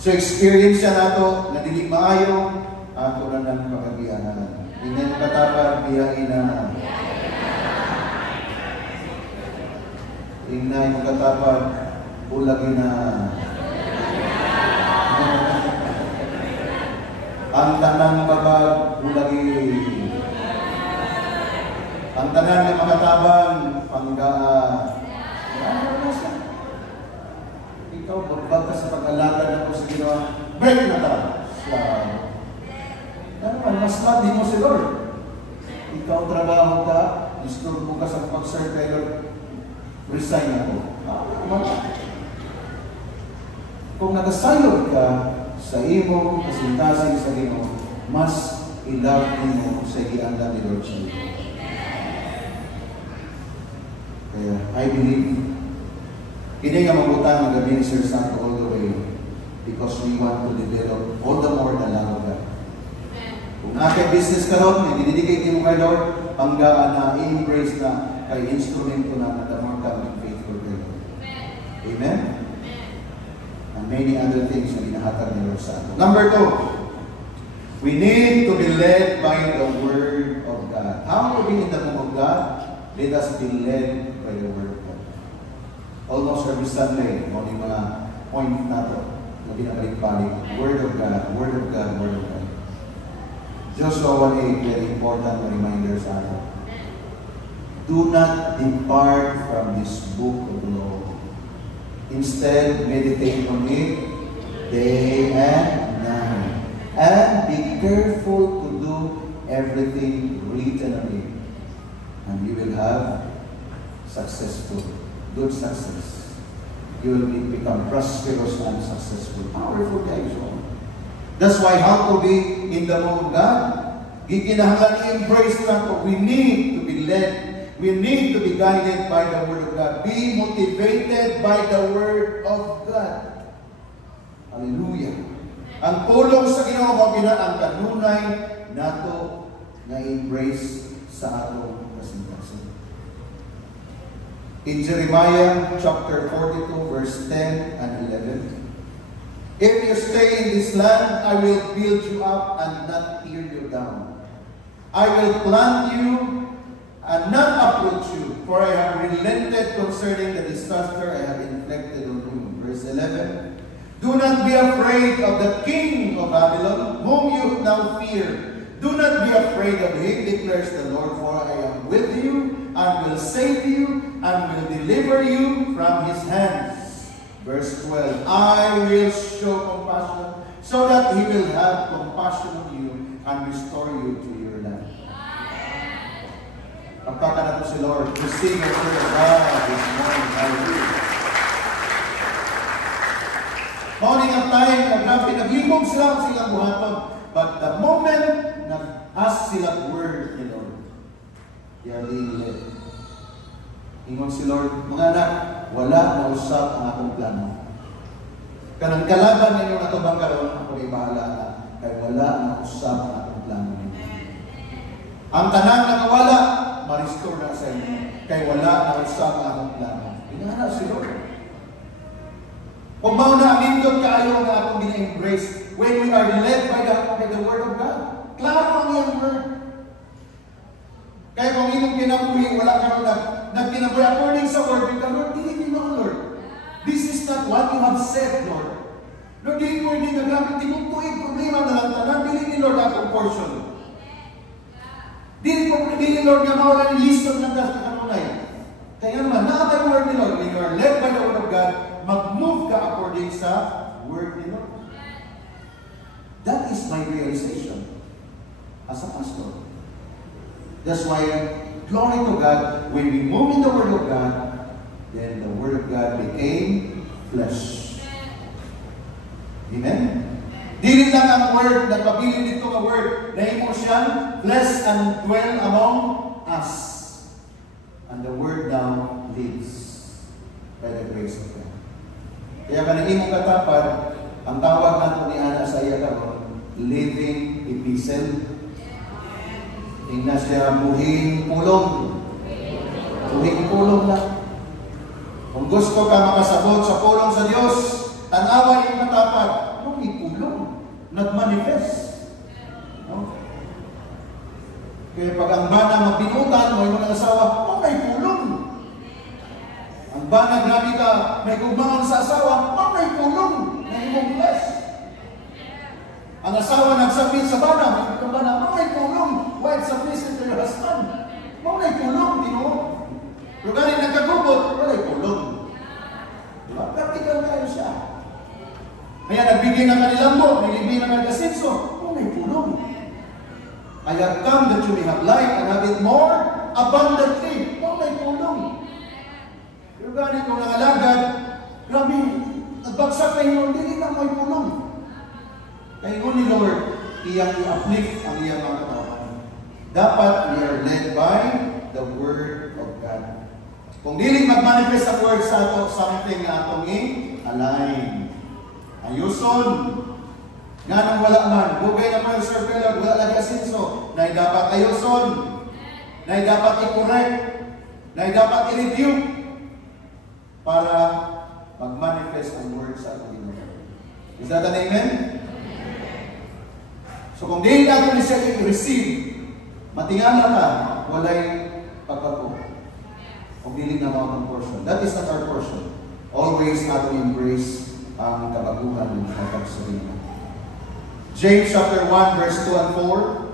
So experience siya nato, na dili maayo, ato na ng pakagianan. Hindi mo katapad, biyain na. Hindi mo katapad, ulagin na. Ang tanang babag, ulagin. Ang tanan ng mga tabang, panggaan. Ano na siya? Ikaw, magbag ka sa pag-alagad na po sa ginawa. Break na ta. Ano man, mas mati mo si Lord. Ikaw trabaho ka, disturbo ka sa pag-serve kay Lord. Resign ako. Kung nagasayod ka sa imong kasintasing sa Ginoo, mas i-love mo sa ianda ni Lord Jesus. Kaya, I believe, hindi nga mabutang ang gabi ni Sir Santo all the way because we want to develop all the more the love of God. Kung aking business ka ron, dinidicate mo kay Lord, panggaan na, i-embrace na, kay instrumento na the more ka maging faithful kay Lord. many other things na binahatag ni Lord sa atin. Number 2, we need to be led by the Word of God. How to be in the Word of God? Let us be led by the Word of God. Almost every Sunday, mga mga point na ito na binabalik-balik. Word of God, Word of God, Word of God. Joshua 1:8, very important na reminder sa atin. Do not depart from this book of the law. Instead, meditate on it day and night. And be careful to do everything written on it. And you will have good success. You will become prosperous and successful. Powerful guys. That's why how to be in the Word of God. Gikinahanglan embrace nato. We need to be led. We need to be guided by the Word of God. Be motivated by the Word of God. Hallelujah. Ang tulong sa Ginoo ang kanunay nato na embrace sa atong kasintasan. In Jeremiah chapter 42 verse 10 and 11, if you stay in this land, I will build you up and not tear you down. I will plant you and not uproot you, for I have relented concerning the disaster I have inflicted on you. Verse 11, do not be afraid of the king of Babylon, whom you now fear. Do not be afraid of him, declares the Lord, for I am with you, and will save you, and will deliver you from his hands. Verse 12, I will show compassion, so that he will have compassion on you, and restore you to your land. Pagpaka na to si Lord, to sing the word of God this morning. Hallelujah. Morning ang time, grabe, naglibog sila sa silang buhaton. But the moment nag-ask sila word ni Lord, they are being led. Ingon si Lord, mga anak, wala na usap ang akong plano. Kanang kalaban ninyo na tubang karon, ako ay bahala na, kaya wala na usap ang akong plano ninyo. Ang kanang nakawala, ma-restore na sa inyo, kaya wala na usap ang akong plano. Inana si Lord. Kung mauna amindot kaayo na akong bina-embrace, when we are led by the Word of God, klaro ang iyang Word. Kaya kung inyong kinabuhi, wala ka rin nagkinabuhi according sa Word, because Lord, dili mo, Lord. This is not what you have said, Lord. Lord, dili mo hindi nagamit, tinutuig problema na lang tanan, dili ni Lord akong portion. Dili Lord nga mawala ni lisod ng kanunay. Kaya naman, naabay Word ni Lord, when you are led by the Word of God, mag-move ka according sa Word ni Lord. That is my realization as a pastor. That's why, glory to God, when we move in the Word of God, then the Word of God became flesh. Amen? Dili lang ang Word, nagpabili dito ang Word, nahimo siya, flesh and dwell among us. And the Word now lives by the grace of God. Kaya kanang katapad, ang tawag nato ni Ana sa iya karon, living epistle. Tingnan siya buhing pulong. Buhing pulong na. Kung gusto ka makasabot sa pulong sa Diyos, tanawan yung katapad, buhing pulong. Nag-manifest. No? Kaya pag ang bana magbinutan, may mga asawa, may pulong. Ang bana, grabe ka, may gugmangon sa asawa, may pulong. May imong flesh. Ang asawa nagsabit sa bana, may pulong. Wife submissive to your husband. May pulong, di mo. Lugarin nagkagubot, may pulong. Diba? Practical kayo siya. Kaya nagbigay ng kanilang mo, may libing ng kanilasinso, may pulong. I have come that you may have life and have it more abundantly. May pulong. Lugarin kung nangalagad, grabe, nagbagsak na yun, hindi na may pulong. Kaya ni Lord, iyang i-uplift ang iyang mga katawan. Dapat we are led by the Word of God. Kung diling mag-manifest ang Word sa ato, something na atong i-align. Ayuson. Nga nang wala man, bugay naman yung circular, wala lagi asinso, na dapat ayuson, na dapat i-correct, na dapat i-review, para mag-manifest ang Word sa ating Ginoo. Is that an amen? So kung di natin siya i-receive, matingala ka, walay pagbago. Kung dili na mga portion. That is not our portion. Always natin embrace ang kabaguhan ng pagsabihin. James chapter 1 verse 2 and 4.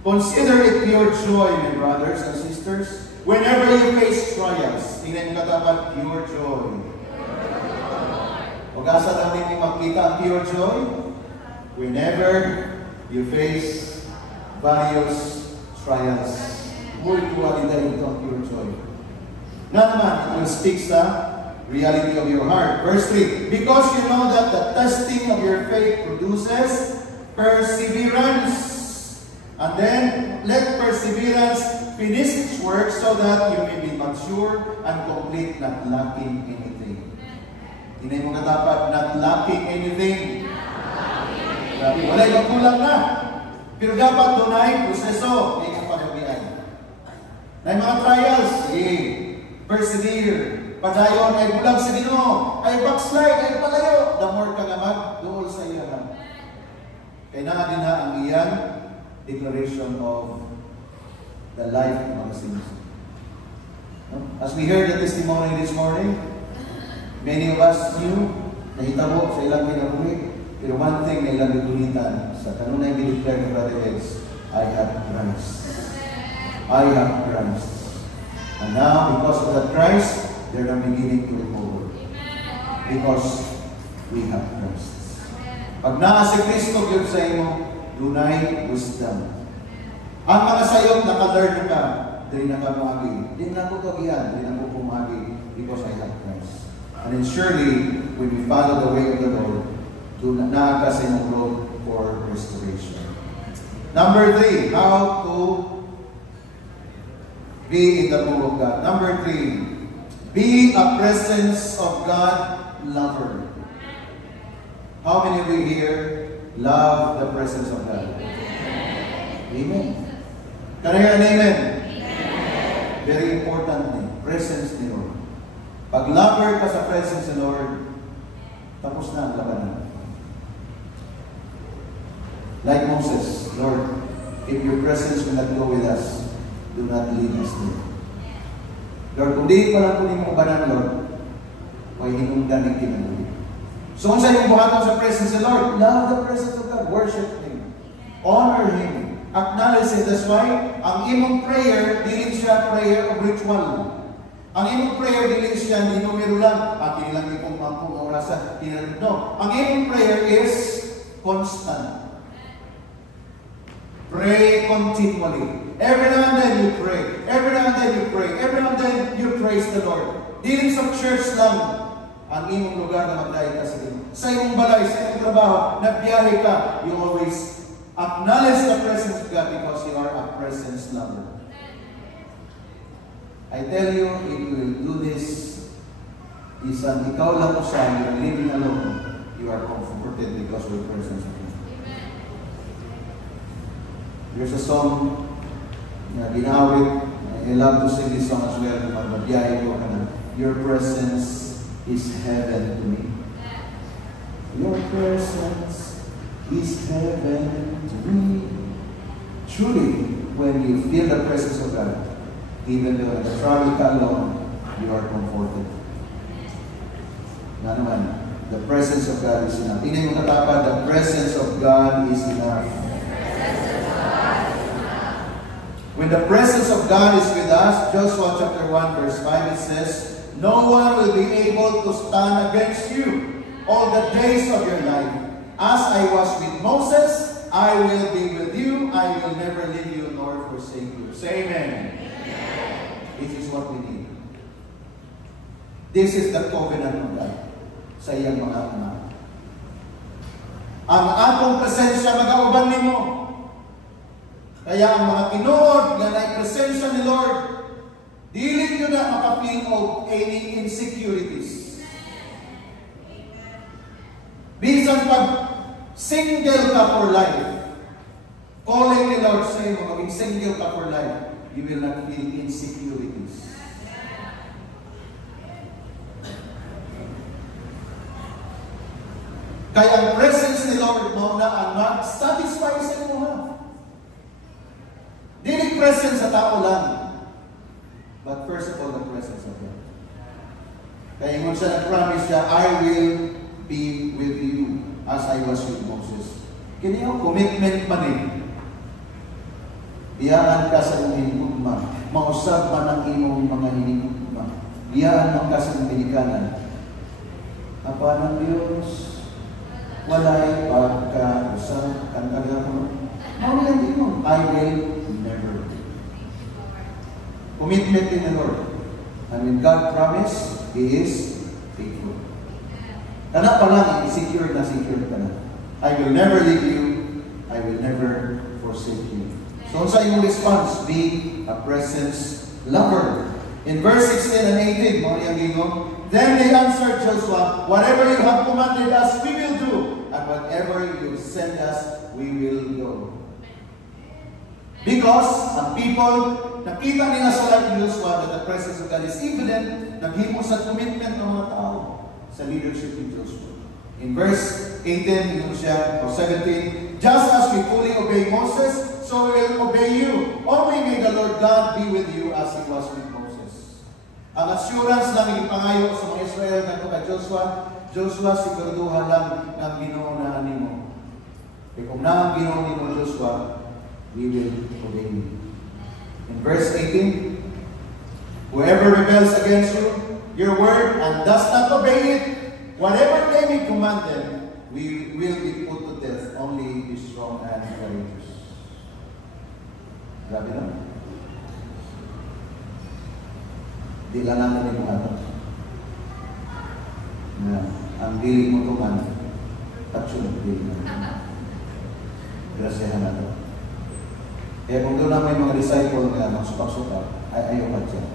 Consider it pure joy, my brothers and sisters, whenever you face trials. Tingnan mo katapat, pure joy. Huwag asa namin makita ang pure joy. Whenever you face various trials. Muy kuwalita ito ang pure joy. Na naman, it will speak sa reality of your heart. Verse 3, because you know that the testing of your faith produces perseverance. And then, let perseverance finish its work so that you may be mature and complete, not lacking anything. Tinay mo katapat, not lacking anything. Grabe, wala ibang kulang na. Pero dapat doon ay proseso. May kapagabihan. Na mga trials, sige, persevere. Padayon ay bulag sa Ginoo, ay backslide, ay palayo. The more ka nga doon sa iya lang. Kaya na din na ang iyan, declaration of the life of mga sinusunod. As we heard the testimony this morning, many of us knew, nahitabo sa ilang kinabuhi, pero one thing na ilang itulitan, sa kanunay dineclare ni Brother Eds, I have Christ. I have Christ. And now, because of that Christ, they're not beginning to recover. Because we have Christ. Pag naa si Kristo, yun sa imo, dunay wisdom. Ang mga sayot, naka-learn ka, di na ka pumagi. Di na ko kagiyan, di na ko pumagi, because I have Christ. And then surely, when we follow the way of the Lord, naa ka sa imo growth for restoration. Number 3, how to be in the move of God. Number 3, be a presence of God lover. How many of you here love the presence of God? Amen. Can I hear an amen? Amen. Very important presence ni Lord. Pag lover ka sa presence ni Lord, tapos na ang labanan. Like Moses, Lord, if your presence will not go with us, do not lead us there. Lord, kung di pa lang kunin mo banan, Lord, huwag hinungdan ng kinabuhi. So, kung sa'yo buhatang sa presence of the Lord, love the presence of God, worship Him, honor Him, acknowledge Him. That's why, ang imong prayer, dili siya prayer of ritual. Ang imong prayer, dili siya, hindi numero lang, akin lang ikong mampung orasan, no. Ang imong prayer is constant. Pray continually. Every now and then you pray. Every now and then you pray. Every now and then you praise the Lord. Dili sa church lang ang imong lugar na magdahil ka sa Ginoo. Sa imong balay, sa imong trabaho, nagbiyahe ka, you always acknowledge the presence of God because you are a presence lover. I tell you, if you will do this, isang ikaw lang mo siya, you are living alone, you are comforted because of the presence of God. There's a song na ginawit. I love to sing this song as well. Magbiyahe ko ka na. Your presence is heaven to me. Your presence is heaven to me. Truly, when you feel the presence of God, even though the travel ka alone, you are comforted. Na naman, the presence of God is enough. Tingnan mo katapat, the presence of God is enough. When the presence of God is with us, Joshua chapter 1 verse 5, it says, no one will be able to stand against you all the days of your life. As I was with Moses, I will be with you. I will never leave you nor forsake you. Say amen. Amen. This is what we need. This is the covenant of God sa iyang mga anak. Ang atong presensya mag-auban nimo. Kaya ang mga tinuod nga na-presensya ni Lord, dili nyo na makapil of any insecurities. Bisan pag single ka for life, calling ni Lord sa iyo, maging single ka for life, you will not feel insecurities. Kaya ang presence ni Lord mo na ang mag-satisfy sa imo ha. Dili presence sa tao lang. But first of all, the presence of God. Kaya ingon siya, nag-promise siya, I will be with you as I was with Moses. Kini yung commitment man eh. Biyaan ka sa iyong hinigugma. Mausap man ang iyong mga hinigugma. Biyaan mo ka sa iyong binikanan. Apa ng Diyos? Walay pagkausap kang tagamo. Maulang din mo. I will never. Commitment in the Lord. And when God promised, He is faithful. Kana pa lang, secure na ka na. I will never leave you. I will never forsake you. So sa iyong response, be a presence lover. In verse 16 and 18, mga yung gingon, then they answered Joshua, whatever you have commanded us, we will do. And whatever you send us, we will go. Because ang people, nakita nila sa life ni Joshua that the presence of God is evident, naghimo sa commitment ng mga tao sa leadership ni Joshua. In verse 18, yun siya, or 17, just as we fully obey Moses, so we will obey you. Only may the Lord God be with you as He was with Moses. Ang assurance na ipangayo sa mga Israel na kay Joshua, siguraduhan lang ng Ginoo na nimo. E kung na ang Ginoo nimo, Joshua, we will obey you. In verse 18, whoever rebels against you, your word, and does not obey it, whatever they may command them, we will be put to death. Only be strong and courageous. Grabe na. Di lang namin yung ano. Na ang dili mo tuman, tatsunod dili mo. Grasyahan na ito. Kaya kung doon lang may mga disciple na magsupak-supak, ay ayaw pa dyan.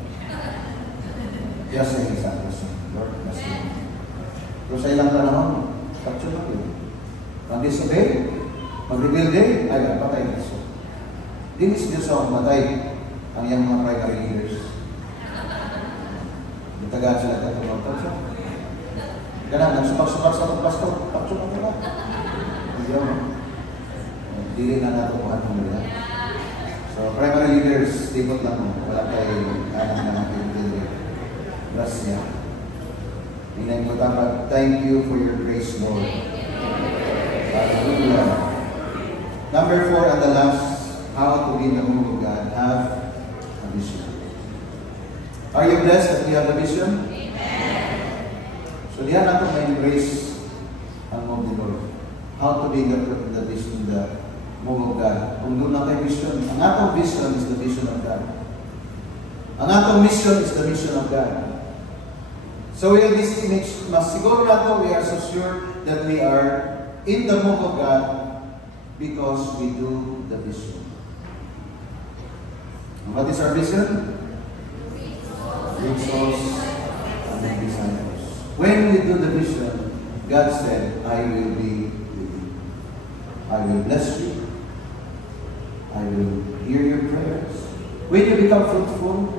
Just say exactly. Lord, bless you. Pero sa ilang panahon, tatsunod yun. Ang disobey, mag-rebel din, ay patay na so. Dili si Diyos ang matay ang iyang mga primary leaders. Itagaan sila katulong siya. Kaya nagsupak-supak sa itong pastor, tatsunod ka ba? Dili na natin kung anong nila. So, primary leaders, tipot lang mo. Wala kayo kanang na natin. Gracia. Inay mo tapat, thank you for your grace, Lord. Hallelujah. Number 4 and the last, how to be in the move of God, have a vision. Are you blessed that you have a vision? Amen. So, diyan natin may embrace ang move of the Lord. How to be in the vision, the move of God. Kung doon na kayo vision, ang atong vision is the vision of God. Ang atong mission is the mission of God. So we have this image, mas siguro nato, we are so sure that we are in the move of God because we do the vision. And what is our vision? Win souls and make disciples. When we do the vision, God said, I will be with you. I will bless you. I will hear your prayers. When you become fruitful,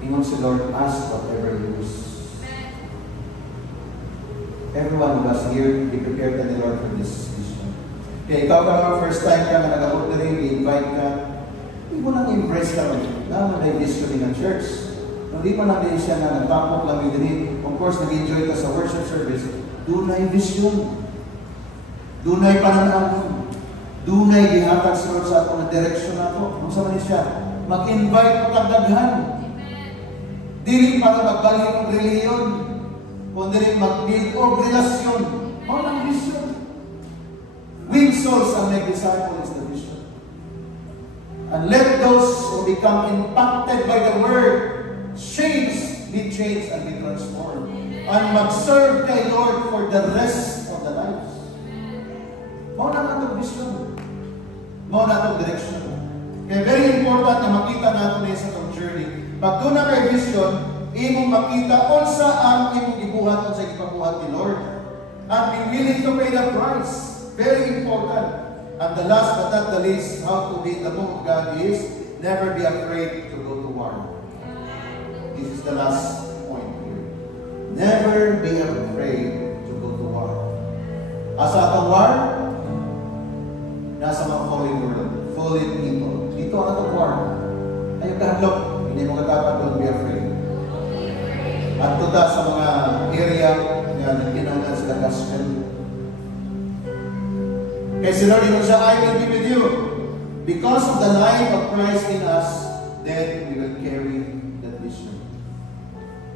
ingon si Lord, ask whatever you wish. Every one of us here, be prepared to the Lord for this vision. Okay, ikaw ka first time ka na nag-abot na rin, i-invite ka, hindi mo nang impress ka rin. Naman na yung vision ng church. Hindi mo na din siya na nagpapok lang yung din. Of course, nag-enjoy ka sa worship service. Doon na yung vision. Doon na yung pananaw. Doon na yung gihatag sa Lord sa ato na direksyon na ito. Kung saan siya? Mag-invite patagdaghan. Dili para magbalik ng reliyon. Kundi rin mag-build o relasyon. All ang vision. Win souls and make disciples is the vision. And let those who become impacted by the word be changed and be transformed. And mag-serve kay Lord for the rest of the lives. Mao na itong vision. Mao na itong direction. Kaya very important na makita natin sa itong journey. Pag doon na kay vision, imong makita kung saan imong gibuhat kung sa gipabuhat ni Lord. And be willing to pay the price. Very important. And the last but not the least, how to be in the move of God is never be afraid to go to war. This is the last point here. Never be afraid to go to war. Asa atong war? Nasa mga fallen world, fallen people. Dito ang atong war. Ayaw kahadlok, hindi mo katapat, don't be afraid. At tuta sa mga area na nagkinaunan sa gospel. Kaya si Lord, siya, I will be with you. Because of the life of Christ in us, then we will carry that vision.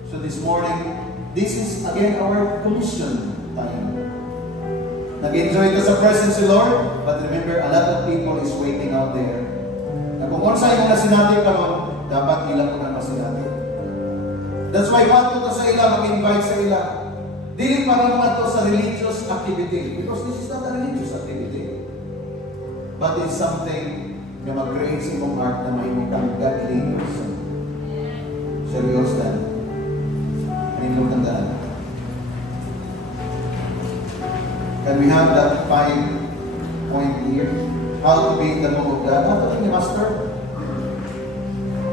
So this morning, this is again our commission time. Nag-enjoy ka sa presence of Lord, but remember, a lot of people is waiting out there. Na kung kung sa'yo na sinati ka ron, dapat ilang ko na masinati. That's why want to sa ila, mag-invite sa ila. Dili pa rin to sa religious activity. Because this is not a religious activity. But it's something na mag-create sa mong heart na may ikang godly person. Shall we all stand? Anong tandaan? Can we have that 5-point here? How to be the move of God? Ano ito ni Master?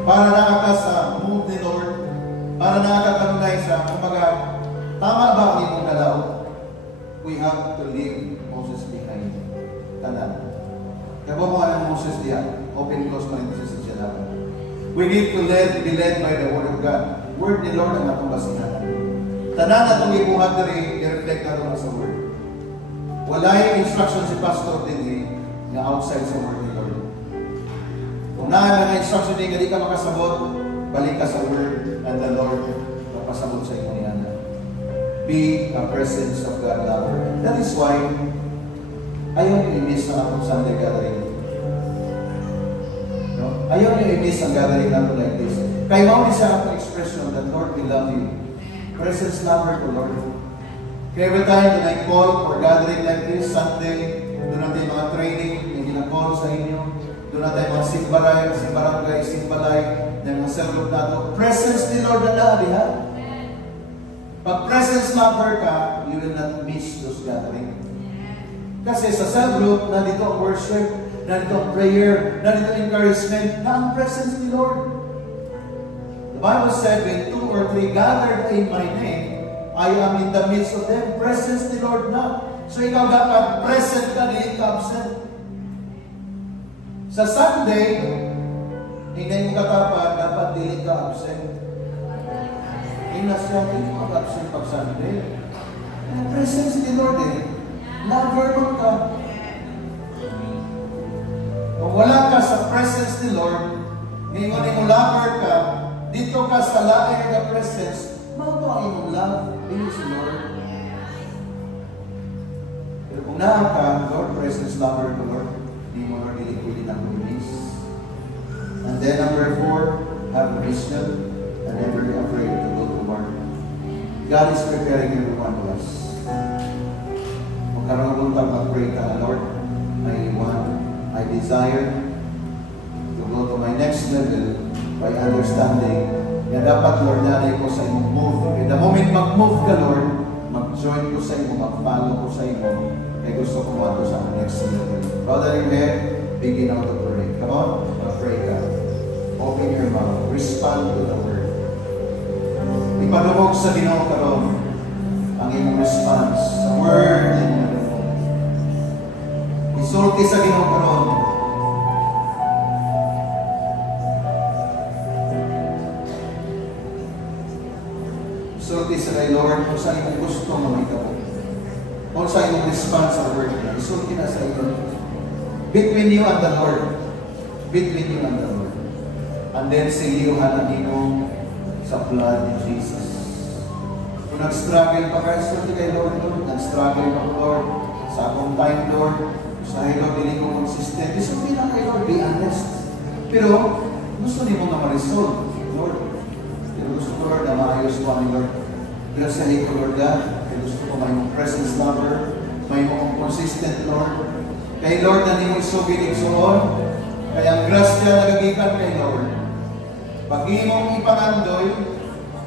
Para nakaka sa move ni Lord, para nakakatanunay sa, kumbaga, tama ba ang imong galaw? We have to leave Moses behind. Tanan. Kaya mo ng Moses diyan. Open close parenthesis siya natin. We need to be led by the Word of God. Word ni Lord ang atong basihan. Tanan atong ibuhat diri, i-reflect natin sa Word. Walay instruction si Pastor din nga outside sa Word ni Lord. Kung na mga instruction din, hindi ka makasabot, balik ka sa Word and the Lord magpasabot sa inyo niya. Be a presence of God lover. That is why ayaw niyo i-miss ang atong Sunday gathering. No? Ayaw niyo i-miss ang gathering natin like this. Kaya mo sa atong expression that Lord, we love you. Presence lover to Lord. Kaya every time that I call for gathering like this, Sunday, doon natin mga training na ginakall sa inyo, doon natin mga simbaray, simbarangay, simbalay, ng mga cell group nato. Presence ni Lord na lahat, ha? Pag presence lover ka, you will not miss those gatherings. Kasi sa cell group, nandito ang worship, nandito ang prayer, nandito ang encouragement, na ang presence ni Lord. The Bible said, when 2 or 3 gathered in my name, I am in the midst of them. Presence ni Lord na. So ikaw dapat present ka, hindi ka absent. Sa Sunday, hindi mo katapat, dapat hindi ka absent. Ina siya, hindi mo absent pag Sunday. Presence ni Lord lover mo ka. Kung wala ka sa presence ni Lord, ngayon mo lover ka, dito ka sa lain ng presence, mauto ang imong love, ini si Lord. Pero kung naan ka, Lord, presence lover ko, Lord, di mo Lord, ilikulit ang miss. And then number 4, have wisdom and never be afraid to go to work. God is preparing every one of us. Kung karang buntag mag-pray ka, Lord, I desire to go to my next level by understanding na dapat, Lord, nanay ko sa imong move. And the moment mag-move ka, Lord, mag-join ko sa imo, mag-follow ko sa imo, ay gusto ko mato sa next level. Bow down your head, begin out to pray. Come on, mag-pray ka. Open your mouth, respond to the word. Ipanubog sa Ginoo karon ang imong response sa word ni Ginoo. Isulti sa Ginoo karon. Isulti sa kay Lord kung saan imong gusto nga mahitabo. Kung saan imong response sa word niya. Isulti na sa iyo. Between you and the Lord. Between you and the Lord. And then siliyuhan ang Ginoo sa blood ni Jesus. Kung nag-struggle pa kayo, isulti kay Lord, nag-struggle pa Lord, sa akong time, Lord, sa Lord, hindi ko consistent. Isulti na kay Lord, be honest. Pero, gusto niyo mo na ma-resolve, Lord. Pero gusto ko, Lord, na maayos ko ang Lord. Grasahin ko, Lord God. Kaya gusto ko may mong presence lover, may mong consistent, Lord. Kay Lord, na hindi mo isugin igsoon. Kaya ang grasya nagagikan kay Lord. Pag imong ipangandoy,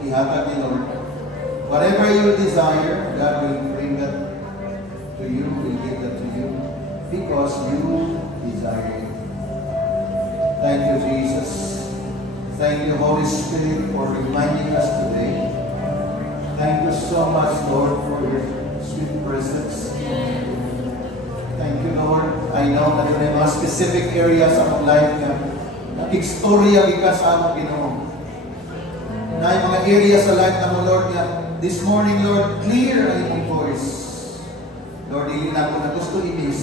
ihatag ni Lord. Whatever you desire, God will bring that to you, will give that to you, because you desire it. Thank you, Jesus. Thank you, Holy Spirit, for reminding us today. Thank you so much, Lord, for your sweet presence. Thank you, Lord. I know na may mga specific areas sa akong life nga nakikistorya ka sa among Ginoo. Na yung mga areas sa life na mo, Lord, nga this morning, Lord, clear ang imong voice. Lord, hindi na ako na gusto i-miss.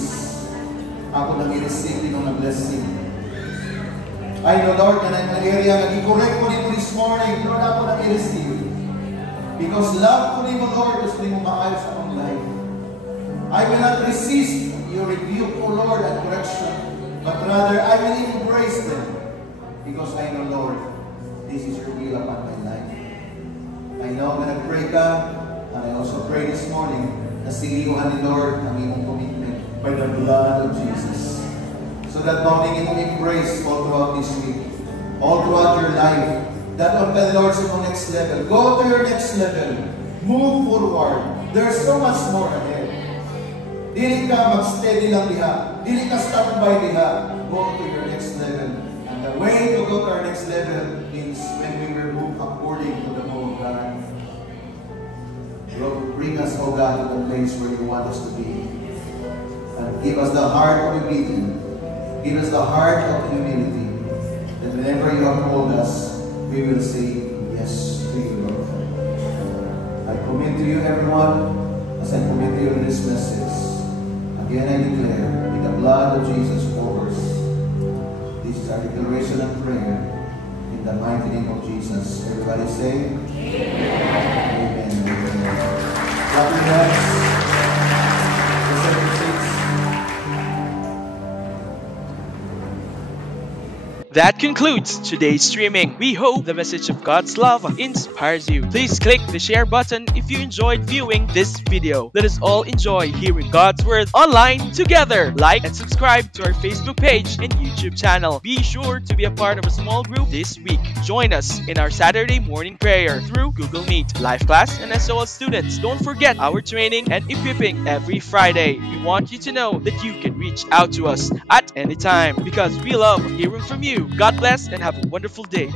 Ako nang i-receive din ng blessing. I know, Lord, na yung mga area nga i-correct ko dito this morning, Lord, ako nang i-receive. Because love ko din mo, Lord, gusto din mo maayos sa akong life. I will not resist your rebuke, O Lord, and correction, but rather I will embrace them. Because I know, Lord, this is your will upon my life. I know na nag-pray ka, and I also pray this morning na silihan ni Lord ang iyong commitment by the blood of Jesus. So that bonding imong embrace all throughout this week, all throughout your life, that on the Lord sa next level. Go to your next level. Move forward. There's so much more ahead. Dili ka mag-steady lang diha. Dili ka standby diha. Go to your next level. And the way to go to our next level is when we will move according to the will of God. Lord, bring us, O God, to the place where you want us to be. And give us the heart of obedience. Give us the heart of humility. That whenever you have called us, we will say yes to you, Lord. I commit to you, everyone, as I commit to you in this message. Again, I declare, with the blood of Jesus covers. This is our declaration and prayer in the mighty name of Jesus. Everybody say, Amen. Amen. Clap your hands. That concludes today's streaming. We hope the message of God's love inspires you. Please click the share button if you enjoyed viewing this video. Let us all enjoy hearing God's word online together. Like and subscribe to our Facebook page and YouTube channel. Be sure to be a part of a small group this week. Join us in our Saturday morning prayer through Google Meet, live class, and SOL students. Don't forget our training and equipping every Friday. We want you to know that you can reach out to us at any time because we love hearing from you. God bless and have a wonderful day.